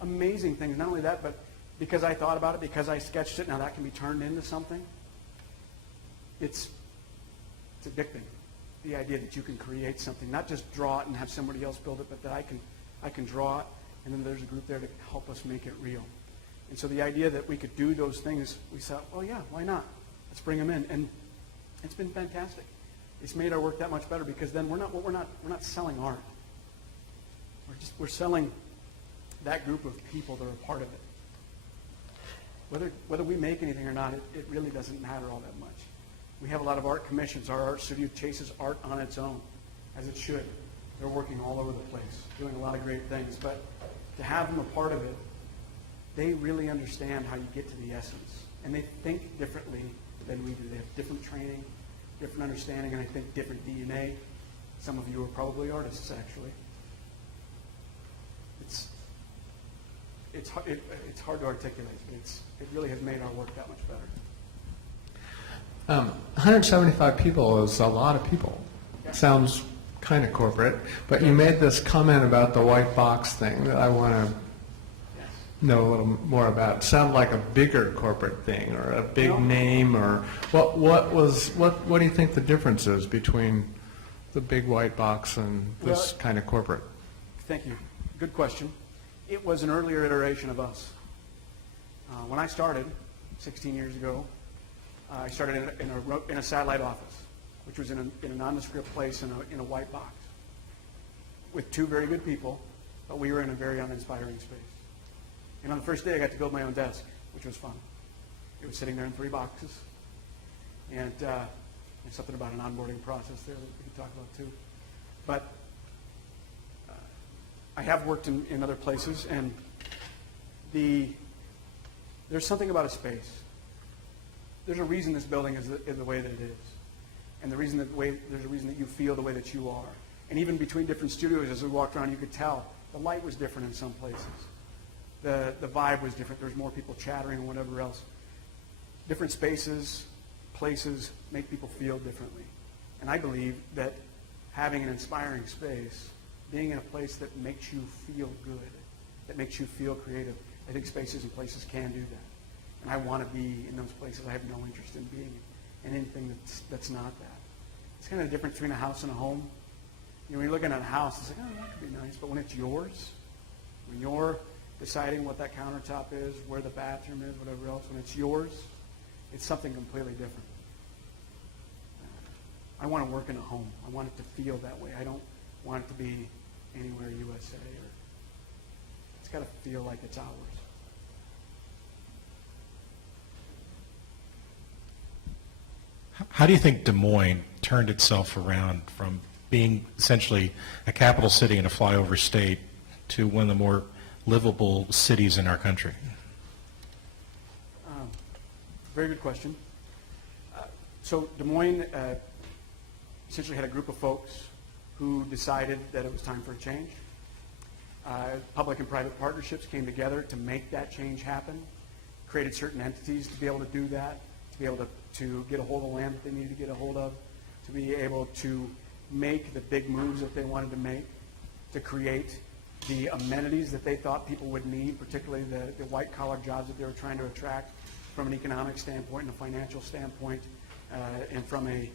amazing things. Not only that, but because I thought about it, because I sketched it, now that can be turned into something. It's addicting. The idea that you can create something, not just draw it and have somebody else build it, but that I can draw it, and then there's a group there to help us make it real. And so the idea that we could do those things, we thought, oh yeah, why not? Let's bring them in. And it's been fantastic. It's made our work that much better because then we're not selling art. We're selling that group of people that are part of it. Whether we make anything or not, it really doesn't matter all that much. We have a lot of art commissions. Our art studio chases art on its own, as it should. They're working all over the place, doing a lot of great things. But to have them a part of it, they really understand how you get to the essence. And they think differently than we do. They have different training, different understanding, and I think different DNA. Some of you are probably artists, actually. It's hard to articulate, but it really has made our work that much better. 175 people is a lot of people. Sounds kind of corporate, but you made this comment about the white box thing that I want to know a little more about. It sounded like a bigger corporate thing or a big name, or what do you think the difference is between the big white box and this kind of corporate? Thank you. Good question. It was an earlier iteration of us. When I started 16 years ago, I started in a satellite office, which was in a nondescript place in a white box with two very good people, but we were in a very uninspiring space. And on the first day, I got to build my own desk, which was fun. It was sitting there in 3 boxes. And there's something about an onboarding process there that we could talk about too. But I have worked in other places, and there's something about a space. There's a reason this building is the way that it is. And there's a reason that you feel the way that you are. And even between different studios, as we walked around, you could tell the light was different in some places. The vibe was different. There was more people chattering and whatever else. Different spaces, places make people feel differently. And I believe that having an inspiring space, being in a place that makes you feel good, that makes you feel creative, I think spaces and places can do that. And I want to be in those places. I have no interest in being in anything that's not that. It's kind of the difference between a house and a home. You know, when you're looking at a house, it's like, oh, that could be nice. But when it's yours, when you're deciding what that countertop is, where the bathroom is, whatever else, when it's yours, it's something completely different. I want to work in a home. I want it to feel that way. I don't want it to be anywhere USA. It's got to feel like it's ours. How do you think Des Moines turned itself around from being essentially a capital city and a flyover state to one of the more livable cities in our country? Very good question. So Des Moines essentially had a group of folks who decided that it was time for a change. Public and private partnerships came together to make that change happen, created certain entities to be able to do that, to be able to get a hold of land that they needed to get a hold of, to be able to make the big moves that they wanted to make, to create the amenities that they thought people would need, particularly the white-collar jobs that they were trying to attract from an economic standpoint and a financial standpoint, and from an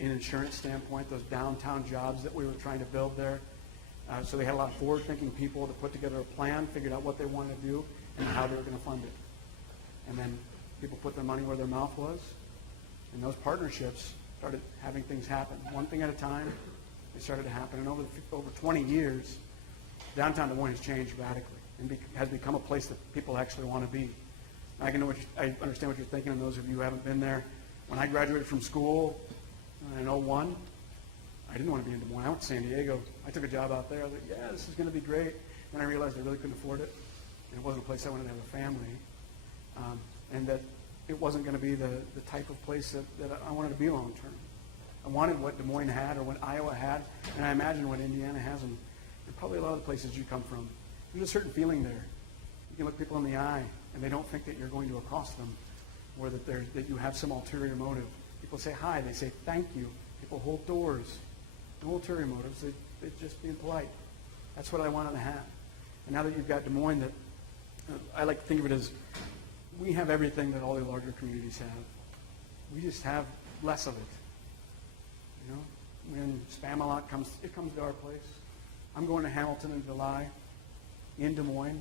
insurance standpoint, those downtown jobs that we were trying to build there. So they had a lot of forward-thinking people to put together a plan, figured out what they wanted to do, and how they were going to fund it. And then people put their money where their mouth was, and those partnerships started having things happen. One thing at a time, they started to happen. And over 20 years, downtown Des Moines has changed radically and has become a place that people actually want to be. I understand what you're thinking, and those of you who haven't been there. When I graduated from school in 2001, I didn't want to be in Des Moines. I went to San Diego. I took a job out there. I was like, yeah, this is going to be great. Then I realized I really couldn't afford it, and it wasn't a place I wanted to have a family, and that it wasn't going to be the type of place that I wanted to be long term. I wanted what Des Moines had or what Iowa had, and I imagine what Indiana has, and probably a lot of the places you come from. There's a certain feeling there. You can look people in the eye, and they don't think that you're going to accost them, or that you have some ulterior motive. People say hi, they say thank you. People hold doors. No ulterior motives. it's just being polite. That's what I wanted to have. And now that you've got Des Moines, that I like to think of it as we have everything that all the larger communities have. We just have less of it. You know, when Spamalot comes, it comes to our place. I'm going to Hamilton in July, in Des Moines.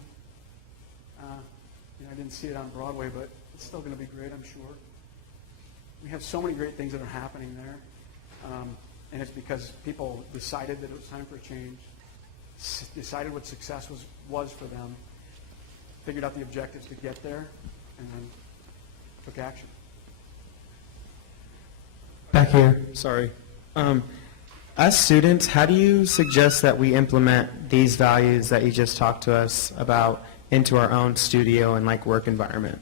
I didn't see it on Broadway, but it's still going to be great, I'm sure. We have so many great things that are happening there. And it's because people decided that it was time for a change, decided what success was for them, figured out the objectives to get there, and then took action. Back here, sorry. As students, how do you suggest that we implement these values that you just talked to us about into our own studio and like work environment?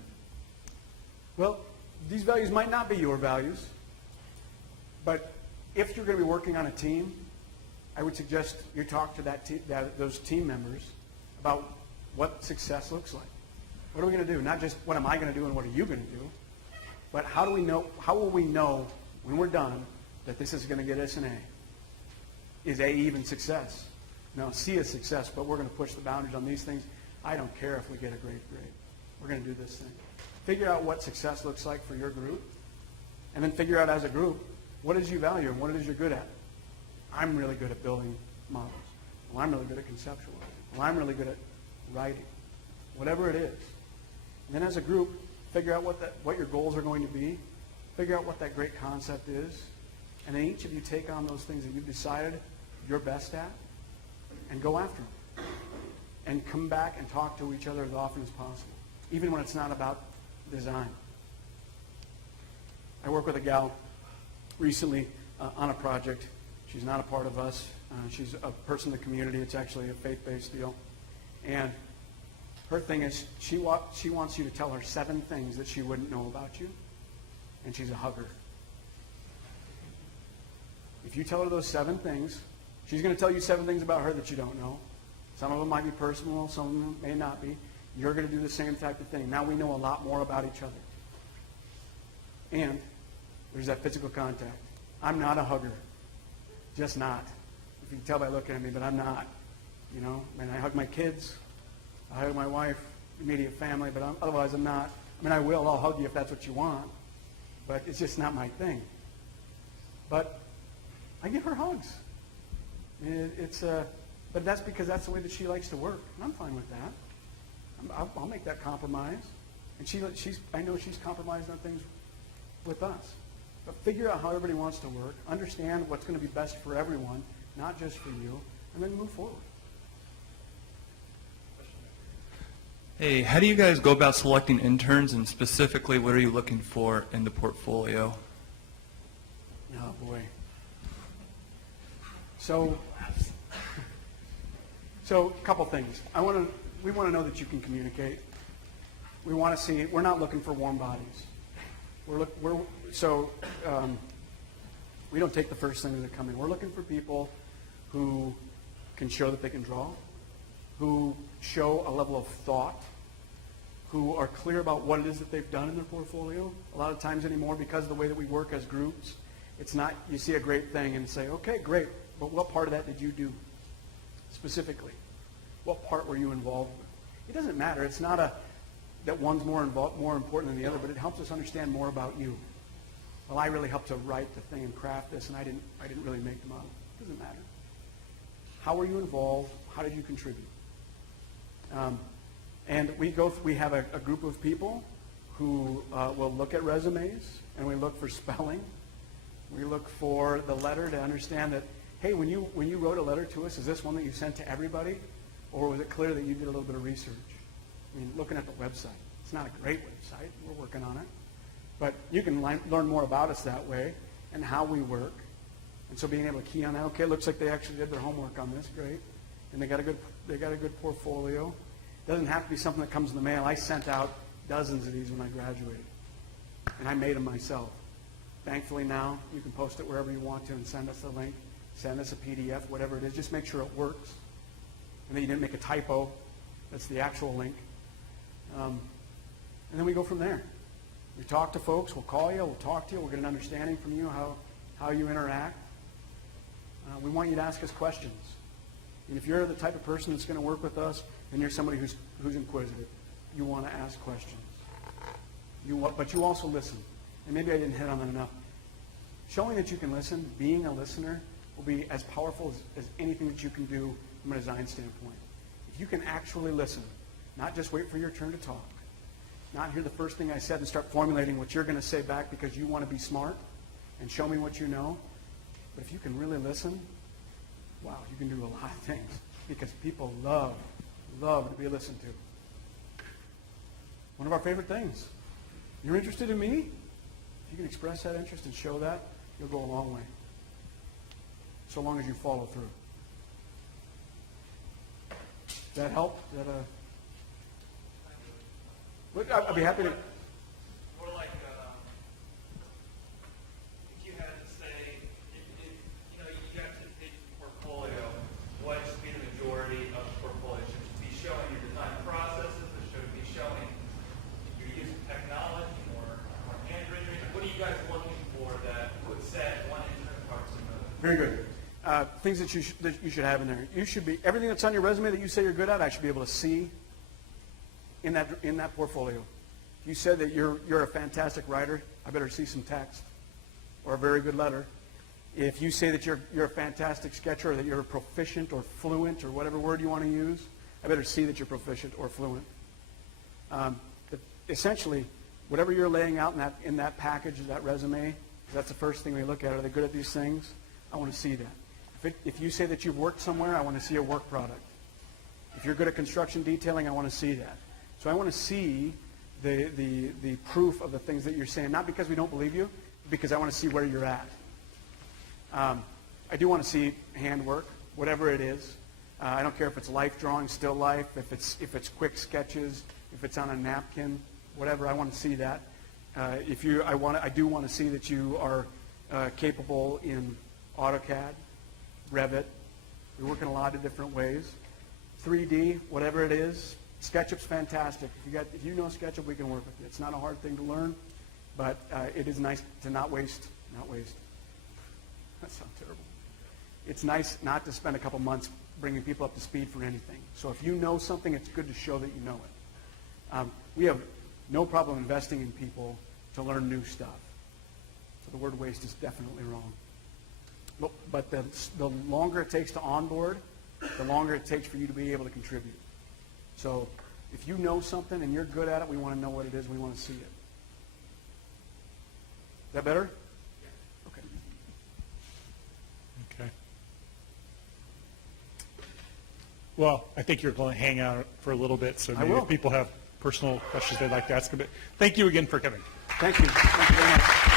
Well, these values might not be your values, but if you're going to be working on a team, I would suggest you talk to those team members about what success looks like. What are we going to do? Not just what am I going to do and what are you going to do, but how will we know when we're done that this is going to get us an A? Is A even success? No, C is success, but we're going to push the boundaries on these things. I don't care if we get a great grade. We're going to do this thing. Figure out what success looks like for your group, and then figure out as a group, what is you value and what it is you're good at. I'm really good at building models. Well, I'm really good at conceptualizing. Well, I'm really good at writing. Whatever it is. And then as a group, figure out what your goals are going to be. Figure out what that great concept is. And then each of you take on those things that you've decided you're best at and go after them. And come back and talk to each other as often as possible, even when it's not about design. I worked with a gal recently on a project. She's not a part of us. She's a person in the community. It's actually a faith-based deal. And her thing is she wants you to tell her 7 things that she wouldn't know about you, and she's a hugger. If you tell her those 7 things, she's going to tell you 7 things about her that you don't know. Some of them might be personal, some of them may not be. You're going to do the same type of thing. Now we know a lot more about each other. And there's that physical contact. I'm not a hugger. Just not. If you can tell by looking at me, but I'm not. You know, I mean, I hug my kids. I hug my wife, immediate family, but otherwise I'm not. I mean, I'll hug you if that's what you want. But it's just not my thing. But I give her hugs. I mean, but that's because that's the way that she likes to work. And I'm fine with that. I'll make that compromise. And I know she's compromised on things with us. But figure out how everybody wants to work. Understand what's going to be best for everyone, not just for you, and then move forward. Hey, how do you guys go about selecting interns, and specifically, what are you looking for in the portfolio? Oh, boy. So a couple things. We want to know that you can communicate. We want to see, we're not looking for warm bodies. We don't take the first things that come in. We're looking for people who can show that they can draw, who show a level of thought, who are clear about what it is that they've done in their portfolio. A lot of times anymore, because of the way that we work as groups, it's not, you see a great thing and say, okay, great, but what part of that did you do specifically? What part were you involved with? It doesn't matter. It's not that one's more important than the other, but it helps us understand more about you. Well, I really helped to write the thing and craft this, and I didn't really make the model. It doesn't matter. How were you involved? How did you contribute? And we have a group of people who will look at resumes, and we look for spelling. We look for the letter to understand that, hey, when you wrote a letter to us, is this one that you sent to everybody? Or was it clear that you did a little bit of research? I mean, looking at the website. It's not a great website. We're working on it. But you can learn more about us that way and how we work. And so being able to key on that, okay, it looks like they actually did their homework on this, great. And they got a good portfolio. It doesn't have to be something that comes in the mail. I sent out dozens of these when I graduated. And I made them myself. Thankfully now, you can post it wherever you want to and send us the link, send us a PDF, whatever it is. Just make sure it works. And then you didn't make a typo. That's the actual link. And then we go from there. We talk to folks. We'll call you. We'll talk to you. We'll get an understanding from you how you interact. We want you to ask us questions. And if you're the type of person that's going to work with us, and you're somebody who's inquisitive, you want to ask questions. But you also listen. And maybe I didn't hit on that enough. Showing that you can listen, being a listener, will be as powerful as anything that you can do from a design standpoint. If you can actually listen, not just wait for your turn to talk, not hear the first thing I said and start formulating what you're going to say back because you want to be smart and show me what you know, but if you can really listen, wow, you can do a lot of things because people love to be listened to. One of our favorite things. You're interested in me? If you can express that interest and show that, you'll go a long way. So long as you follow through. Does that help? I'd be happy to. More like, if you had to say, you have to take your portfolio, what should be the majority of the portfolio? Should it be showing your design processes, or should it be showing your use of technology or hand rendering? What are you guys looking for that would set one intern apart from another? Very good. Things that you should have in there. You should be everything that's on your resume that you say you're good at. I should be able to see in that portfolio. If you said that you're a fantastic writer, I better see some text or a very good letter. If you say that you're a fantastic sketcher or that you're proficient or fluent or whatever word you want to use, I better see that you're proficient or fluent. Essentially, whatever you're laying out in that package, that resume, that's the first thing we look at. Are they good at these things? I want to see that. If you say that you've worked somewhere, I want to see a work product. If you're good at construction detailing, I want to see that. So I want to see the proof of the things that you're saying, not because we don't believe you, but because I want to see where you're at. I do want to see handwork, whatever it is. I don't care if it's life drawing, still life, if it's quick sketches, if it's on a napkin, whatever. I want to see that. I do want to see that you are capable in AutoCAD, Revit. We work in a lot of different ways. 3D, whatever it is. SketchUp's fantastic. If you know SketchUp, we can work with you. It's not a hard thing to learn, but it is nice to not waste. That sounds terrible. It's nice not to spend a couple months bringing people up to speed for anything. So if you know something, it's good to show that you know it. We have no problem investing in people to learn new stuff. So the word waste is definitely wrong. But the longer it takes to onboard, the longer it takes for you to be able to contribute. So if you know something and you're good at it, we want to know what it is. We want to see it. Is that better? Okay. Okay. Well, I think you're going to hang out for a little bit, so maybe if people have personal questions they'd like to ask a bit. Thank you again for coming. Thank you. Thank you very much.